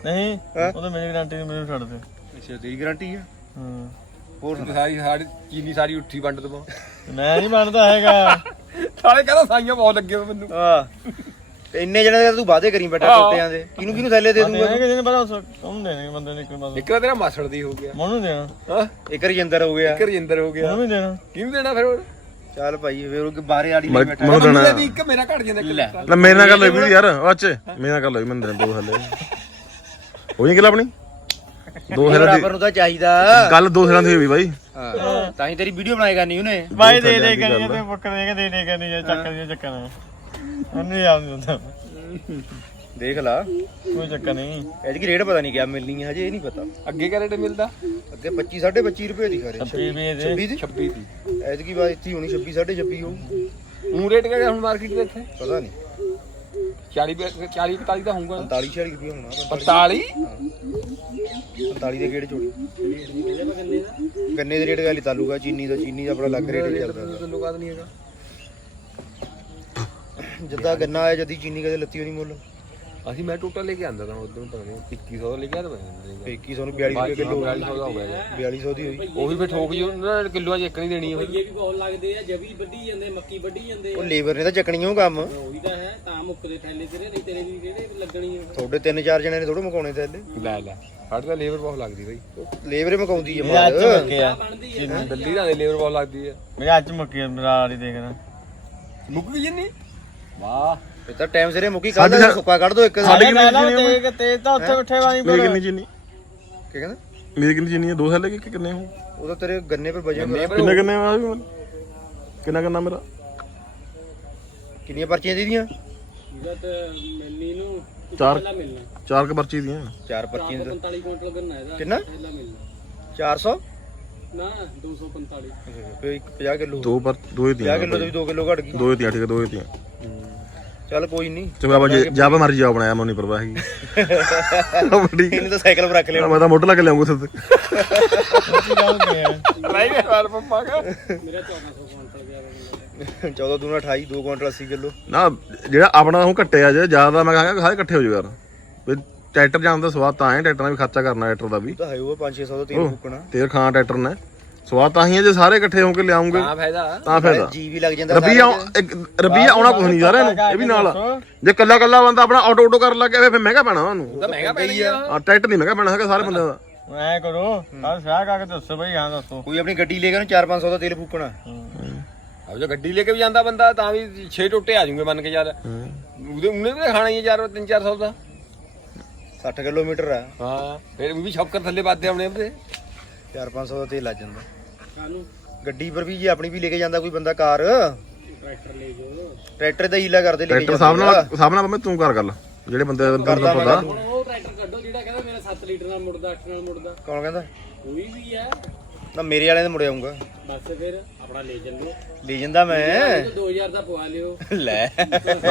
ਨਹੀਂ। ਹੈਂ? ਉਹ ਤਾਂ ਮੇਰੀ ਗਾਰੰਟੀ ਮੈਨੂੰ ਛੱਡ ਦੇ। ਅੱਛਾ ਤੇਰੀ ਗਾਰੰਟੀ ਆ? ਹੂੰ। ਹੋਰ ਤੇ ਸਾਰੀ ਸਾਡੀ ਚੀਨੀ ਸਾਰੀ ਉੱਠੀ ਵੰਡ ਦਵਾਂ। ਮੈਂ ਨਹੀਂ ਬਣਦਾ ਹੈਗਾ। ਸਾਲੇ ਕਹਿੰਦਾ ਸਾਈਆਂ ਬਹੁਤ ਲੱਗੇ ਹੋਏ ਮੈਨੂੰ। ਆ ਤੇ ਇੰਨੇ ਜਣੇ ਦਾ ਤੂੰ ਵਾਅਦੇ ਕਰੀ ਬੈਠਾ ਟੋਟਿਆਂ ਦੇ। ਕਿਹਨੂੰ ਕਿਹਨੂੰ ਥੈਲੇ ਦੇ ਦੂੰਗਾ ਦੇਣੇ ਕਿਸੇ ਨੇ ਪਤਾ ਉਹਨੂੰ ਦੇਣੇ ਬੰਦੇ ਨੇ ਇੱਕ ਬਸ ਇੱਕ ਤਾਂ ਤੇਰਾ ਮਾਸੜ ਦੀ ਹੋ ਗਿਆ। ਮੋਨੂੰ ਦੇਣਾ। ਹਾਂ? ਇੱਕ ਰਜਿੰਦਰ ਹੋ ਗਿਆ। ਇੱਕ ਰਜਿੰਦਰ ਹੋ ਗਿਆ। ਉਹਨੂੰ ਵੀ ਦੇਣਾ। ਕਿਹਨੂੰ ਦੇਣਾ ਫਿਰ ਹੋਰ ਚੱਲ ਭਾਈ ਫਿਰ ਉਹ ਬਾਹਰੇ ਆੜੀ ਲੈ ਮੈਂ- ਬੈਠਾ। ਮੈਨੂੰ ਦੇਣਾ ਦੀ ਇੱਕ ਮੇਰਾ ਘਟ ਜਾਂਦਾ ਲੱਤਾ। ਲੈ ਮੇਰੇ ਨਾਲ ਗੱਲ ਹੋਈ ਵੀ ਯਾਰ ਅੱਛੇ ਮੇਰੇ ਨਾਲ ਗੱਲ ਹੋਈ ਮੈਨੂੰ ਦੇਣ ਦੋ ਹਲੇ। ਹੋਈ ਗੱਲ ਆਪਣੀ? ਦੋ ਹਲੇ ਬਰਾਬਰ ਨੂੰ ਤਾਂ ਚਾਹੀਦਾ। ਗੱਲ ਦੋ ਹਲਾਂ ਦੀ ਹੋਈ ਬਾਈ। ਹਾਂ ਤਾਂ ਹੀ ਤੇਰੀ ਵੀਡੀਓ ਬਣਾਏ ਕਰਨੀ ਉਹਨੇ। ਬਾਈ ਦੇ ਦੇ ਕਰੀ ਤੇ ਬੱਕਰ ਦੇ ਕੇ ਦੇ ਦੇ ਕਰਨੀ ਜਾਂ ਚੱਕਰ ਦੀ ਚੱਕਰ। ਨਹੀਂ ਉਹਨੂੰ ਯਾਦ ਨਹੀਂ ਹੁੰਦਾ। ਦੇਖ ਲਾ। ਕੋਈ ਚੱਕਰ ਨਹੀਂ। ਐਤਕੀ ਰੇਟ ਪਤਾ ਨਹੀਂ ਕਿਆ ਮਿਲਣੀ ਹੈ ਹਜੇ ਇਹ ਨਹੀਂ ਪਤਾ। ਅੱਗੇ ਕਿਆ ਰੇਟ ਮਿਲਦਾ? ਅੱਗੇ 25 25 ਰੁਪਏ ਦੀ ਖਰੇ। ਛੱਬੀ ਵੀ ਦੇ 26 ਦੀ। 26 ਦੀ। ਐਤਕੀ ਬਾਅਦ ਇੱਥੇ ਹੀ ਹੋਣੀ 26 26 ਹੋਊ। ਉਹ ਰੇਟ ਕਿਹੜਾ ਹੁਣ ਮਾਰਕੀਟ ਦੇ ਇੱਥੇ? ਪਤਾ ਨਹੀਂ। 40 40 45 ਤਾਂ ਹੋਊਗਾ। 45 40 ਰੁਪਏ ਹੋਣਾ 45 45 ਦੇ ਗੇੜ ਚੋੜੀ ਗੰਨੇ ਦੇ ਰੇਟ ਗੱਲ ਤਾਲੂਗਾ ਚੀਨੀ ਦਾ ਚੀਨੀ ਦਾ ਆਪਣਾ ਲੱਗ ਰੇਟ ਚੱਲਦਾ ਤੈਨੂੰ ਕਾਦ ਨਹੀਂ ਹੈਗਾ। ਜਿੱਦਾਂ ਗੰਨਾ ਆਇਆ ਜਦੀ ਚੀਨੀ ਕਦੇ ਲੱਤੀ ਹੋਣੀ ਮੁੱਲ। ਅਸੀਂ ਮੈਂ ਟੋਟਲ ਲੈ ਕੇ ਆਂਦਾ ਤਾਂ ਉਦੋਂ ਪਤਾ ਨਹੀਂ 2100 ਦਾ ਲੈ ਕੇ ਆਇਆ ਤਾਂ 2100 ਨੂੰ 42 ਰੁਪਏ ਕਿਲੋ 4200 ਦਾ ਹੋ ਗਿਆ 4200 ਦੀ ਹੋਈ। ਉਹ ਵੀ ਫਿਰ ਠੋਕ ਜੀ ਉਹਨਾਂ ਨੇ ਕਿਲੋਆਂ ਚ ਇੱਕ ਨਹੀਂ ਦੇਣੀ ਹੈ ਵੀ ਬਹੁਤ ਲੱਗਦੇ ਆ ਜਵੀ ਵੱਢੀ ਜਾਂਦੇ ਮੱਕੀ ਵੱਢੀ ਜਾਂਦੇ ਉਹ ਲੇਬਰ ਨੇ ਤਾਂ ਚੱਕਣੀ ਉਹ ਕੰਮ। ਉਹੀ ਤਾਂ ਹੈ ਤਾਂ ਮੁੱਕਦੇ ਥੈਲੇ ਤੇਰੇ ਨਹੀਂ ਤੇਰੇ ਵੀ ਕਿਹੜੇ ਲੱਗਣੀ ਆ ਤੁਹਾਡੇ ਤਿੰਨ ਚਾਰ ਜਣੇ ਨੇ ਥੋੜੇ ਮੁਕਾਉਣੇ ਤੇ ਹਲੇ ਲੈ ਲੈ ਸਾਡੇ ਤਾਂ ਲੇਬਰ ਬਹੁਤ ਲੱਗਦੀ ਬਈ। ਲੇਬਰ ਹੀ ਮੁਕਾਉਂਦੀ ਹੈ ਮੇਰਾ ਆ। ਦਿੱਲੀ ਦਾ ਲੇਬਰ ਬਹੁਤ ਲੱਗਦੀ ਹੈ ਮੇਰਾ ਅੱਜ ਮੁੱਕੇ ਆ, ਮੇਰਾ ਆੜੀ ਦੇਖਣਾ। ਮੁੱਕ ਗਈ ਜਿੰਨੀ? ਵਾਹ। ਇਹ ਤਾਂ ਟਾਈਮ ਸਿਰੇ ਮੁੱਕੀ ਕੱਢ ਦਾ ਸੁੱਕਾ ਕੱਢ ਦੋ ਇੱਕ ਦਾ ਸਾਡੇ ਕਿੰਨੇ ਤੇ ਤੇ ਤਾਂ ਉੱਥੇ ਉੱਠੇ ਵਾਲੀ ਮੇਰੀ ਕਿੰਨੀ ਚੀਨੀ ਕੀ ਕਹਿੰਦਾ? ਮੇਰੀ ਕਿੰਨੀ ਚੀਨੀ ਹੈ ਦੋ ਹਲੇ ਕਿ ਕਿੰਨੇ ਹੋ? ਉਹ ਤਾਂ ਤੇਰੇ ਗੰਨੇ ਪਰ ਵਜਨ ਕਿੰਨੇ ਕਿੰਨੇ ਆ ਵੀ ਮੈਨੂੰ? ਕਿੰਨਾ ਕਿੰਨਾ ਮੇਰਾ? ਕਿੰਨੀਆਂ ਪਰਚੀਆਂ ਦੀਦੀਆਂ? ਇਹਦਾ ਤਾਂ ਮਿਲਣੀ ਨੂੰ ਚਾਰ ਪਹਿਲਾਂ ਮਿਲਣਾ। ਚਾਰ ਕ ਪਰਚੀ ਦੀਆਂ। ਚਾਰ ਪਰਚੀਆਂ ਦਾ 45 ਕੁਇੰਟਲ ਕਰਨਾ ਇਹਦਾ। ਕਿੰਨਾ? ਪਹਿਲਾਂ ਮਿਲਣਾ। 400 ਨਾ 245 ਫੇ 50 ਕਿਲੋ। ਦੋ ਪਰ ਦੋ ਹੀ 50 ਤੀਆਂ ਕਿਲੋ ਦੇ ਵੀ 2 ਕਿਲੋ ਘਟ ਗਈ। ਦੋ ਹੀ ਤੀਆਂ ਠੀਕ ਹੈ ਦੋ ਹੀ ਤੀਆਂ ਚੱਲ ਕੋਈ ਨਹੀਂ ਤੇ ਬਾਬਾ ਜੀ ਜਾਬਾ ਮਰਜ਼ੀ ਜਾ ਬਣਾਇਆ ਮੈਨੂੰ ਨਹੀਂ ਪਰਵਾਹ ਹੈਗੀ ਉਹ ਇਹਨੇ ਤਾਂ ਸਾਈਕਲ ਪਰ ਰੱਖ ਲਿਆ। ਮੈਂ ਤਾਂ ਮੋਟਰ ਲਾ ਕੇ ਲਿਆਉਂਗਾ ਉੱਥੇ ਗਿਆ ਵਾਰ ਪੱਪਾ ਕਾ ਮੇਰਾ 1400 ਕੁਇੰਟਲ ਗਿਆ ਵਾ 14 ਦੂਣਾ 28 2 ਕੁਇੰਟਲ 80 ਕਿਲੋ। ਨਾ ਜਿਹੜਾ ਆਪਣਾ ਹੁਣ ਘੱਟਿਆ ਜੇ ਜ਼ਿਆਦਾ ਮੈਂ ਕਹਾਂਗਾ ਸਾਰੇ ਇਕੱਠੇ ਹੋ ਜਾਓ ਯਾਰ। ਵੀ ਟਰੈਕਟਰ ਜਾਣ ਦਾ ਸਵਾਦ ਤਾਂ ਹੈ ਟਰੈਕਟਰ ਨਾਲ ਵੀ ਖਰਚਾ ਕਰਨਾ ਟਰੈਕਟਰ ਦਾ ਵੀ। ਤਾਂ ਹੈ ਉਹ 5-600 ਦਾ ਤੇਲ ਫੂਕਣਾ। ਤੇਲ ਖਾਣਾ ਟਰੈਕਟਰ ਨੇ। ਸਵਾਦ ਤਾਂ ਹੀ ਹੈ ਜੇ ਸਾਰੇ ਇਕੱਠੇ ਹੋ ਕੇ ਲਿਆਉਂਗੇ ਹਾਂ ਫਾਇਦਾ। ਤਾਂ ਫਾਇਦਾ। ਜੀ ਵੀ ਲੱਗ ਜਾਂਦਾ ਰੱਬੀ ਰੱਬੀ ਆਉਣਾ ਕੁਝ ਨਹੀਂ ਯਾਰ ਇਹਨੂੰ ਇਹ ਵੀ ਨਾਲ ਆ। ਜੇ ਕੱਲਾ ਕੱਲਾ ਬੰਦਾ ਆਪਣਾ ਆਟੋ ਆਟੋ ਕਰਨ ਲੱਗ ਗਿਆ ਫਿਰ ਮਹਿੰਗਾ ਪੈਣਾ ਉਹਨੂੰ ਤਾਂ ਮਹਿੰਗਾ ਪੈ ਗਿਆ ਆ। ਟਰੈਕਟਰ ਨਹੀਂ ਮਹਿੰਗਾ ਪੈਣਾ ਹੈਗਾ ਸਾਰੇ ਬੰਦਿਆਂ ਦਾ। ਐ ਕਰੋ ਕੱਲ ਸਾਹ ਕਾ ਕੇ ਦੱਸੋ ਬਈ ਹਾਂ ਦੱਸੋ। ਕੋਈ ਆਪਣੀ ਗੱਡੀ ਲੈ ਕੇ 4-500 ਦਾ ਤੇਲ ਫੂਕਣਾ। ਅਬ ਜੇ ਗੱਡੀ ਲੈ ਕੇ ਵੀ ਜਾਂਦਾ ਬੰਦਾ ਤਾਂ ਵੀ 6 ਟੋਟੇ ਆ ਜਾਊਗੇ ਮੰਨ ਕੇ ਯਾਰ ਉਹਦੇ ਉਹਨੇ ਵੀ ਖਾਣਾ ਹੀ ਹੈ ਯਾਰ 3-400 ਦਾ। 60 ਕਿਲੋਮੀਟਰ ਆ। ਹਾਂ ਫਿਰ ਉਹ ਵੀ ਸ਼ੌਕਰ ਥੱਲੇ ਵੱਧਦੇ ਆਪਣੇ ਆਪਦੇ 4-500 ਦਾ ਤੇਲ ਲੱਗ ਜਾਂਦਾ। ਕਾਨੂੰ ਗੱਡੀ ਪਰ ਵੀ ਜੇ ਆਪਣੀ ਵੀ ਲੈ ਕੇ ਜਾਂਦਾ ਕੋਈ ਬੰਦਾ ਕਾਰ। ਟਰੈਕਟਰ ਲੈ ਜਾਓ ਟਰੈਕਟਰ ਦਾ ਹੀਲਾ ਕਰਦੇ ਲੈ ਕੇ ਟਰੈਕਟਰ ਸਾਹਿਬ ਨਾਲ ਭਾਵੇਂ ਤੂੰ ਕਰ ਗੱਲ ਜਿਹੜੇ ਬੰਦੇ ਦਾ ਪਤਾ। ਉਹ ਟਰੈਕਟਰ ਕੱਢੋ ਜਿਹੜਾ ਕਹਿੰਦਾ ਮੇਰਾ 7 ਲੀਟਰ ਨਾਲ ਮੁੜਦਾ 8 ਨਾਲ ਮੁੜਦਾ। ਕੌਣ ਕਹਿੰਦਾ? ਕੋਈ ਵੀ ਹੈ ਨਾ ਮੇਰੇ ਵਾਲਿਆਂ ਦੇ ਮੁੜ ਆਉਂਗਾ ਬਸ ਫਿਰ ਆਪਣਾ ਲੈ ਚੱਲੋ। ਲੈ ਜਾਂਦਾ ਮੈਂ। 2000 ਦਾ ਪਵਾ ਲਿਓ। ਲੈ।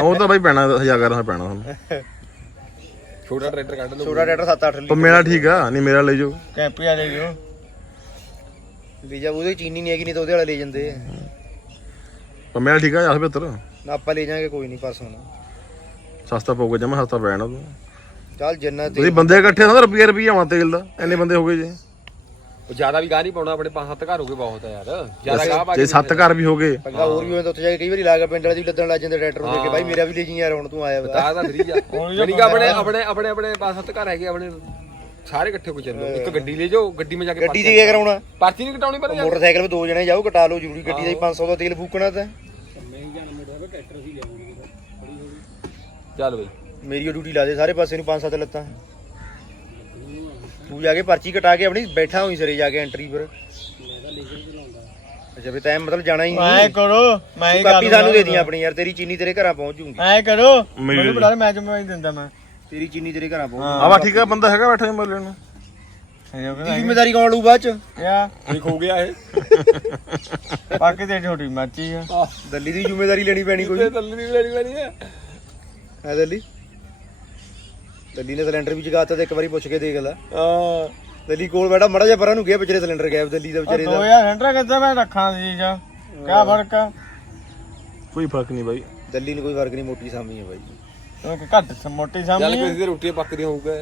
ਉਹ ਤਾਂ ਬਾਈ ਪੈਣਾ ਹਜ਼ਾਰ ਕਰਨਾ ਪੈਣਾ ਤੁਹਾਨੂੰ ਛੋਟਾ ਟਰੈਕਟਰ ਕੱਢ ਲਓ। ਛੋਟਾ ਟਰੈਕਟਰ 7-8 ਪਰ ਮੇਰਾ ਠੀਕ ਆ ਨਹੀਂ ਮੇਰਾ ਲੈ ਜਾਓ। ਕੈਂਪ ਆ ਲੈ ਜੋ ਲੈ ਜਾ ਉਹਦੇ ਚੀਨੀ ਨਹੀਂ ਹੈਗੀ ਨਹੀਂ ਤਾਂ ਉਹਦੇ ਵਾਲਾ ਲੈ ਜਾਂਦੇ ਪਰ ਮੇਰਾ ਠੀਕ ਆ 75 ਨਾ ਆਪਾਂ ਲੈ ਜਾਾਂਗੇ ਕੋਈ ਨਹੀਂ ਪਰਸੋਂ ਨੂੰ ਸਸਤਾ ਪਊਗਾ ਜਮਾ ਸਸਤਾ ਪੈਣਾ ਤੂੰ ਚੱਲ ਜਿੰਨਾ ਤੇ ਤੁਸੀਂ ਬੰਦੇ ਇਕੱਠੇ ਹੁੰਦਾ ਰੁਪਈਆ ਰੁਪਈਆ ਆਵਾਂ ਤੇਲ ਦਾ ਇੰਨੇ ਬੰਦੇ ਹੋ ਗਏ ਜੇ। ਉਹ ਜ਼ਿਆਦਾ ਵੀ ਗਾਹ ਨਹੀਂ ਪਾਉਣਾ ਆਪਣੇ ਪੰਜ ਸੱਤ ਘਰ ਹੋ ਗਏ ਬਹੁਤ ਆ ਯਾਰ। ਜ਼ਿਆਦਾ ਗਾਹ ਪਾ ਜੇ ਸੱਤ ਘਰ ਵੀ ਹੋ ਗਏ। ਪੰਗਾ ਹੋਰ ਵੀ ਹੋਇਆ ਤਾਂ ਉੱਥੇ ਜਾ ਕੇ ਕਈ ਵਾਰੀ ਲਾਗਾ ਪਿੰਡ ਵਾਲੇ ਦੀ ਲੱਦਣ ਲੱਗ ਜਾਂਦੇ ਟਰੈਕਟਰ ਨੂੰ ਦੇਖ ਕੇ ਬਾਈ ਮੇਰਾ ਵੀ ਲੈ ਜੀ ਯਾਰ ਹੁਣ ਤੂੰ ਆਇਆ ਵਾ ਬਤਾ ਦਾ ਫਰੀ ਆ। ਜਿਹੜੀ ਕਿ ਆਪਣੇ ਆਪਣੇ ਆਪਣੇ ਆਪਣੇ ਪੰਜ ਸੱਤ ਘਰ ਹੈਗੇ ਆਪਣੇ ਸਾਰੇ ਇਕੱਠੇ ਹੋ ਚੱਲੋ। ਇੱਕ ਗੱਡੀ ਲੈ ਜਾਓ ਗੱਡੀ ਮੇ ਜਾ ਕੇ ਗੱਡੀ 'ਚ ਕੀ ਕਰਾਉਣਾ? ਪਰਚੀ ਨਹੀਂ ਕਟਾਉਣੀ ਪਰ ਮੋਟਰਸਾਈਕਲ 'ਤੇ ਦੋ ਜਣੇ ਜਾਓ ਕਟਾ ਲਓ ਜ਼ਰੂਰੀ ਗੱਡੀ ਦਾ ਹੀ 500 ਦਾ ਤੇਲ ਫੂਕਣਾ ਤਾਂ। ਮੈਂ ਹੀ ਜਾਣਾ ਮੋਟਰ ਟਰੈਕਟਰ ਸੀ ਲਿਆਉਣਾ ਚੱਲ ਬਈ। ਮੇਰੀ ਉਹ ਡਿਊਟੀ ਲਾ ਦੇ ਸਾਰੇ ਪਾਸੇ ਨੂੰ 5-7 ਲੱਤਾਂ। ਤੂੰ ਜਾ ਕੇ ਪਰਚੀ ਕਟਾ ਕੇ ਆਪਣੀ ਬੈਠਾ ਹੋਈ ਸਰੇ ਜਾ ਕੇ ਐਂਟਰੀ ਪਰ। ਮੈਂ ਤਾਂ ਲੇਜ਼ਰ ਚਲਾਉਂਦਾ ਅੱਛਾ ਵੀ ਤੈਂ ਮਤਲਬ ਜਾਣਾ ਹੀ ਐ ਨਹੀਂ ਕਰੋ ਮੈਂ ਹੀ ਤੂੰ ਕਾਪੀ ਸਾਨੂੰ ਦੇ ਦੀ ਆਪਣੀ ਯਾਰ ਤੇਰੀ ਚੀਨੀ ਤੇਰੇ ਘਰਾਂ ਪਹੁੰਚ ਜੂਗੀ। ਐ ਕਰੋ ਮੈਨੂੰ ਬੁਲਾ ਲੈ ਮੈਂ ਜ਼ਿੰਮੇਵਾਰੀ ਦਿੰਦਾ ਮੈਂ। ਤੇਰੀ ਚੀਨੀ ਤੇਰੇ ਘਰਾਂ ਪਹੁੰਚ ਆਵਾ ਠੀਕ ਆ ਬੰਦਾ ਹੈਗਾ ਬੈਠਾ ਲੈਣ ਨੂੰ। ਦੀ ਜ਼ਿੰਮੇਵਾਰੀ ਕੌਣ ਲਊ ਬਾਅਦ ਚ? ਯਾ ਠੀਕ ਹੋ ਗਿਆ ਇਹ। ਬਾਕੀ ਤੇ ਛੋਟੀ ਮਾਚੀ ਆ। ਦੱਲੀ ਦੀ ਜ਼ਿੰਮੇਵਾਰੀ ਲੈਣੀ ਪੈਣੀ ਕੋਈ। ਤੱਲੀ ਨਹੀਂ ਲੈਣੀ ਪੈਣੀ ਹੈ ਹੈ ਦੱਲੀ? ਦੱਲੀ ਨੇ ਸਿਲੰਡਰ ਵੀ ਜਗਾਤਾ ਤੇ ਇੱਕ ਵਾਰੀ ਪੁੱਛ ਕੇ ਦੇਖ ਲੈ। ਹਾਂ। ਦੱਲੀ ਕੋਲ ਬੈਠਾ ਮੜਾ ਜਿਹਾ ਪਰਾਂ ਨੂੰ ਗਿਆ ਵਿਚਾਰੇ ਸਿਲੰਡਰ ਗਾਇਬ ਦੱਲੀ ਦਾ ਵਿਚਾਰੇ ਦਾ 2000 ਘੰਟਾ ਕਿੱਦਾਂ ਮੈਂ ਰੱਖਾਂ ਜੀ ਜਾ। ਕਿਆ ਫ਼ਰਕ ਆ? ਕੋਈ ਫ਼ਰਕ ਨਹੀਂ ਬਾਈ। ਦੱਲੀ ਨੂੰ ਕੋਈ ਫ਼ਰਕ ਨਹੀਂ ਮੋਟੀ ਸਾਮੀ ਹੈ ਬਾਈ। ਤੂੰ ਕਿ ਘੱਟ ਮੋਟੀ ਚੱਲ ਸਾਹਮਣੇ ਕਿਸੇ ਦੀ ਰੋਟੀ ਪੱਕਦੀ ਹੋਊਗਾ।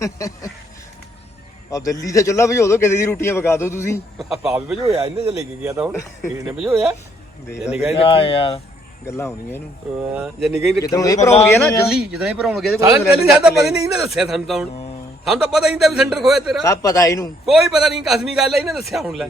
ਆ ਦਿੱਲੀ ਦਾ ਚੁੱਲਾ ਭਜੋ ਦੋ ਕਿਸੇ ਦੀ ਰੋਟੀਆਂ ਪਕਾ ਦਿਓ ਤੁਸੀਂ। ਆਪਾ ਵੀ ਭਜੋਇਆ ਇਹਨੇ ਜੇ ਲੈ ਕੇ ਗਿਆ ਤਾਂ ਹੁਣ ਇਹਨੇ ਭਜੋਇਆ। ਦੇਖ ਜੇ ਲੈ ਨਿਗਾਹ ਹੀ ਆ ਰੱਖੀ। ਯਾਰ। ਗੱਲਾਂ ਹੋਣੀਆਂ ਇਹਨੂੰ। ਹਾਂ, ਜੇ ਨਿਗਾਹ ਹੀ ਰੱਖੀ ਜਦੋਂ ਇਹ ਭਰਾਉਣ ਗਿਆ ਨਾ ਜੱਲੀ ਜਦੋਂ ਇਹ ਭਰਾਉਣ ਗਿਆ ਤੇ ਸਾਲਾ ਕੋਈ ਤੈਨੂੰ ਸਾਡਾ ਪਤਾ ਨਹੀਂ ਇਹਨੇ ਦੱਸਿਆ ਸਾਨੂੰ ਤਾਂ ਹੁਣ। ਸਾਨੂੰ ਤਾਂ ਪਤਾ ਹੀ ਨਹੀਂ ਤਾਂ ਵੀ ਸੈਂਟਰ ਖੋਇਆ ਤੇਰਾ। ਸਭ ਪਤਾ ਇਹਨੂੰ। ਕੋਈ ਪਤਾ ਨਹੀਂ ਕਸਮੀ ਗੱਲ ਹੈ ਇਹਨੇ ਦੱਸਿਆ ਹੁਣ ਲੈ।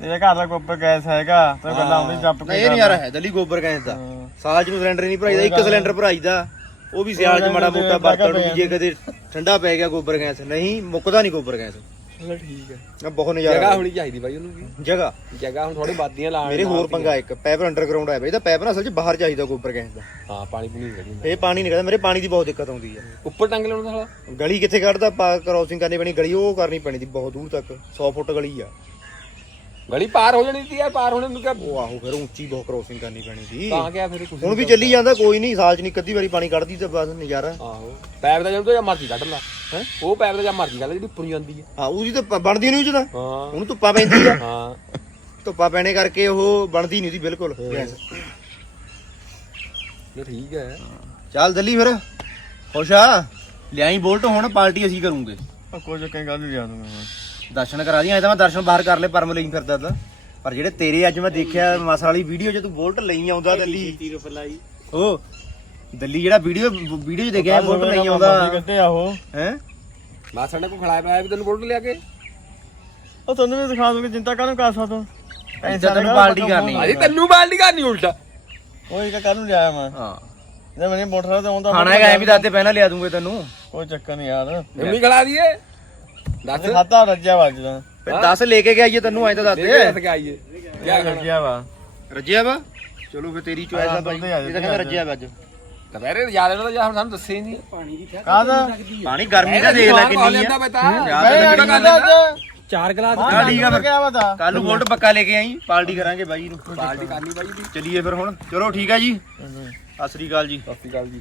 ਤੇਰੇ ਘਰ ਦਾ ਕੋਪਰ ਗੈਸ ਹੈਗਾ ਤੇ ਗੱਲਾਂ ਹੁੰਦੀ ਚੱਪ ਨਹੀਂ ਕੇ ਇਹ ਨਹੀਂ ਯਾਰ ਹੈ ਦਿੱਲੀ ਗੋਬਰ ਗੈਸ ਦਾ। ਸਾਲ ਚ ਨੂੰ ਸਿਲੰਡਰ ਨਹੀਂ ਭਰਾਈਦਾ ਇੱਕ ਸਿਲੰਡਰ ਭਰਾਈਦਾ। ਉਹ ਵੀ ਸਿਆਲ ਚ ਮਾੜਾ ਮੋਟਾ ਵਰਤਣ ਨੂੰ ਵੀ ਜੇ ਕਦੇ ਠੰਡਾ ਪੈ ਗਿਆ ਗੋਬਰ ਗੈਸ ਨਹੀਂ ਮੁੱਕਦਾ ਨਹੀਂ ਗੋਬਰ ਗੈਸ। ਠੀਕ ਹੈ। ਆ ਬਹੁਤ ਜਗ੍ਹਾ ਨਜ਼ਾਰਾ ਹੋਣੀ ਚਾਹੀਦੀ ਬਾਈ ਉਹਨੂੰ ਵੀ। ਜਗ੍ਹਾ। ਜਗ੍ਹਾ ਹੁਣ ਥੋੜੇ ਬਾਦੀਆਂ ਲਾਣ ਮੇਰੇ ਹੋਰ ਪੰਗਾ ਇੱਕ ਪੈਪ ਅੰਡਰਗਰਾਉਂਡ ਹੈ ਬਈ ਇਹਦਾ ਪੈਪ ਨਾ ਅਸਲ ਚ ਬਾਹਰ ਚਾਹੀਦਾ ਗੋਬਰ ਗੈਸ ਦਾ। ਹਾਂ ਪਾਣੀ ਪੂਣੀ ਨਹੀਂ ਕੱਢੀ ਇਹ ਪਾਣੀ ਨਿਕਲਦਾ ਮੇਰੇ ਪਾਣੀ ਦੀ ਬਹੁਤ ਦਿੱਕਤ ਆਉਂਦੀ ਹੈ। ਉੱਪਰ ਟੰਗ ਲੈਣਾ ਸਾਲਾ। ਗਲੀ ਕਿੱਥੇ ਕੱਢਦਾ ਪਾ ਕ੍ਰਾਸਿੰਗ ਕਰਨੀ ਪੈਣੀ ਗਲੀ ਉਹ ਕਰਨੀ ਪੈਣੀ ਦੀ ਬਹੁਤ ਦੂਰ ਤੱਕ 100 ਫੁੱਟ ਗਲੀ ਆ। ਗਲੀ ਪਾਰ ਹੋ ਜਾਣੀ ਸੀ ਯਾਰ ਪਾਰ ਹੋਣੇ ਨੂੰ ਕਿਆ ਉਹ ਆਹੋ ਫਿਰ ਉੱਚੀ ਬਹੁਤ ਕ੍ਰਾਸਿੰਗ ਕਰਨੀ ਪੈਣੀ ਸੀ। ਤਾਂ ਕਿਆ ਫਿਰ ਕੁਝ ਹੁਣ ਵੀ ਚੱਲੀ ਜਾਂਦਾ ਕੋਈ ਨਹੀਂ ਸਾਲ ਚ ਨਹੀਂ ਕੱਦੀ ਵਾਰੀ ਪਾਣੀ ਕੱਢਦੀ ਤੇ ਬਸ ਨਜ਼ਾਰਾ। ਆਹੋ ਪੈਪ ਦਾ ਜਦੋਂ ਜਾਂ ਮਰਜ਼ੀ ਕੱਢ ਲਾ। ਹੈ? ਉਹ ਪੈਪ ਦਾ ਜਾਂ ਮਰਜ਼ੀ ਕੱਢ ਜਿਹੜੀ ਉੱਪਰ ਜਾਂਦੀ ਹੈ ਹਾਂ ਉਹਦੀ ਤਾਂ ਪ- ਬਣਦੀ ਨਹੀਂ ਉਹ ਚ ਤਾਂ। ਹਾਂ। ਉਹਨੂੰ ਧੁੱਪਾ ਪੈਂਦੀ ਆ। ਹਾਂ। ਧੁੱਪਾ ਪੈਣੇ ਕਰਕੇ ਉਹ ਬਣਦੀ ਨਹੀਂ ਉਹਦੀ ਬਿਲਕੁਲ ਗੈਸ। ਇਹ ਠੀਕ ਹੈ। ਚੱਲ ਦਿੱਲੀ ਫਿਰ। ਖੁਸ਼ ਆ? ਲਿਆਈ ਬੋਲਟ ਹੁਣ ਪਾਰਟੀ ਅਸੀਂ ਕਰੂਗੇ। ਕੋਈ ਚੱਕਰ ਗੱਲ ਨਹੀਂ ਮੈਂ। ਦਰਸ਼ਨ ਕਰਾ ਦੀ ਐ ਤਾਂ ਮੈਂ ਦਰਸ਼ਨ ਬਾਹਰ ਕਰ ਲੈ ਪਰਮ ਲਈ ਫਿਰਦਾ ਤਾਂ। ਪਰ ਜਿਹੜੇ ਤੇਰੇ ਅੱਜ ਮੈਂ ਦੇਖਿਆ ਮਾਸਾ ਵਾਲੀ ਵੀਡੀਓ 'ਚ ਤੂੰ ਬੋਲਟ ਲਈ ਆਉਂਦਾ ਦਿੱਲੀ। ਫਲਾਈ ਉਹ ਦਿੱਲੀ ਜਿਹੜਾ ਵੀਡੀਓ ਵੀਡੀਓ 'ਚ ਦੇਖਿਆ ਬੋਲਟ ਲਈ ਆਉਂਦਾ। ਕਿੱਥੇ ਆ ਉਹ। ਹੈ? ਮਾਸੜ ਨੇ ਕੋ ਖੜਾਇਆ ਪਿਆ ਵੀ ਤੈਨੂੰ ਬੋਲਟ ਲਿਆ ਕੇ? ਉਹ ਤੁਹਾਨੂੰ ਵੀ ਦਿਖਾ ਦੂੰਗੀ ਚਿੰਤਾ ਕਾਹਨੂੰ ਕਰ ਸਕਦਾ ਇੱਦਾਂ ਤੈਨੂੰ ਪਾਰਟੀ ਕਰਨੀ ਅਜੇ ਤੈਨੂੰ ਬਾਲਟੀ ਕਰਨੀ ਉਲਟਾ। ਉਹ ਇੱਕ ਕੱਲ ਨੂੰ ਲਿਆਇਆ ਮੈਂ। ਹਾਂ। ਜੇ ਮੈਨੂੰ ਮੋਟਰ ਤੇ ਆਉਂਦਾ ਖਾਣਾ ਹੈਗਾ ਐ ਵੀ ਦਾਤੇ ਪਹਿਲਾਂ ਲਿਆ ਦੂੰਗੇ ਤੈਨੂੰ। ਕੋਈ ਚੱਕਰ ਨਹੀਂ ਯਾਰ। ਮੰਮੀ ਖੜਾ ਦਈਏ। ਦੱਸ। ਖਾਤਾ ਰੱਜਿਆ ਵੱਜਦਾ ਫਿਰ 10 ਲੈ ਕੇ ਗਿਆ ਜੀ ਤੈਨੂੰ ਐ ਤਾਂ ਦੱਸ ਦੇ। ਦੱਸ ਕੇ ਆਈਏ? ਕਿਆ ਰੱਜਿਆ ਵਾ। ਰੱਜਿਆ ਵਾ? ਚਲੋ ਫਿਰ ਤੇਰੀ ਚੁਆਇਸ ਆ ਬਾਈ ਦੁੱਧ ਆ ਇਹ ਤਾਂ ਕਹਿੰਦਾ ਰੱਜਿਆ ਵਾ ਅੱਜ। ਦੁਪਹਿਰੇ ਯਾਦ ਇਹਨਾਂ ਦਾ ਜਾਂ ਸਾਨੂੰ ਦੱਸੇ ਹੀ ਨਹੀਂ। ਪਾਣੀ ਦੀ ਠਾ ਕਾਹਦਾ? ਪਾਣੀ ਗਰਮੀ ਦਾ ਦੇਖ ਲੈ ਕਿੰਨੀ ਲੈਂਦਾ ਆ? ਬਤਾ ਚਾਰ ਗਲਾਸ ਹਾਂ ਠੀਕ ਆ? ਫਿਰ ਕਿਆ ਬਤਾ ਕੱਲ ਨੂੰ ਬੋਲਟ ਪੱਕਾ ਲੈ ਕੇ ਆਈ ਪਾਰਟੀ ਕਰਾਂਗੇ ਬਾਈ ਨੂੰ। ਪਾਰਟੀ ਕਰਨੀ ਬਾਈ ਦੀ। ਚਲਿਏ ਫਿਰ ਹੁਣ। ਚਲੋ ਠੀਕ ਆ ਜੀ। ਸਤਿ ਸ੍ਰੀ ਅਕਾਲ ਜੀ। ਸਤਿ ਸ਼੍ਰੀ ਅਕਾਲ ਜੀ।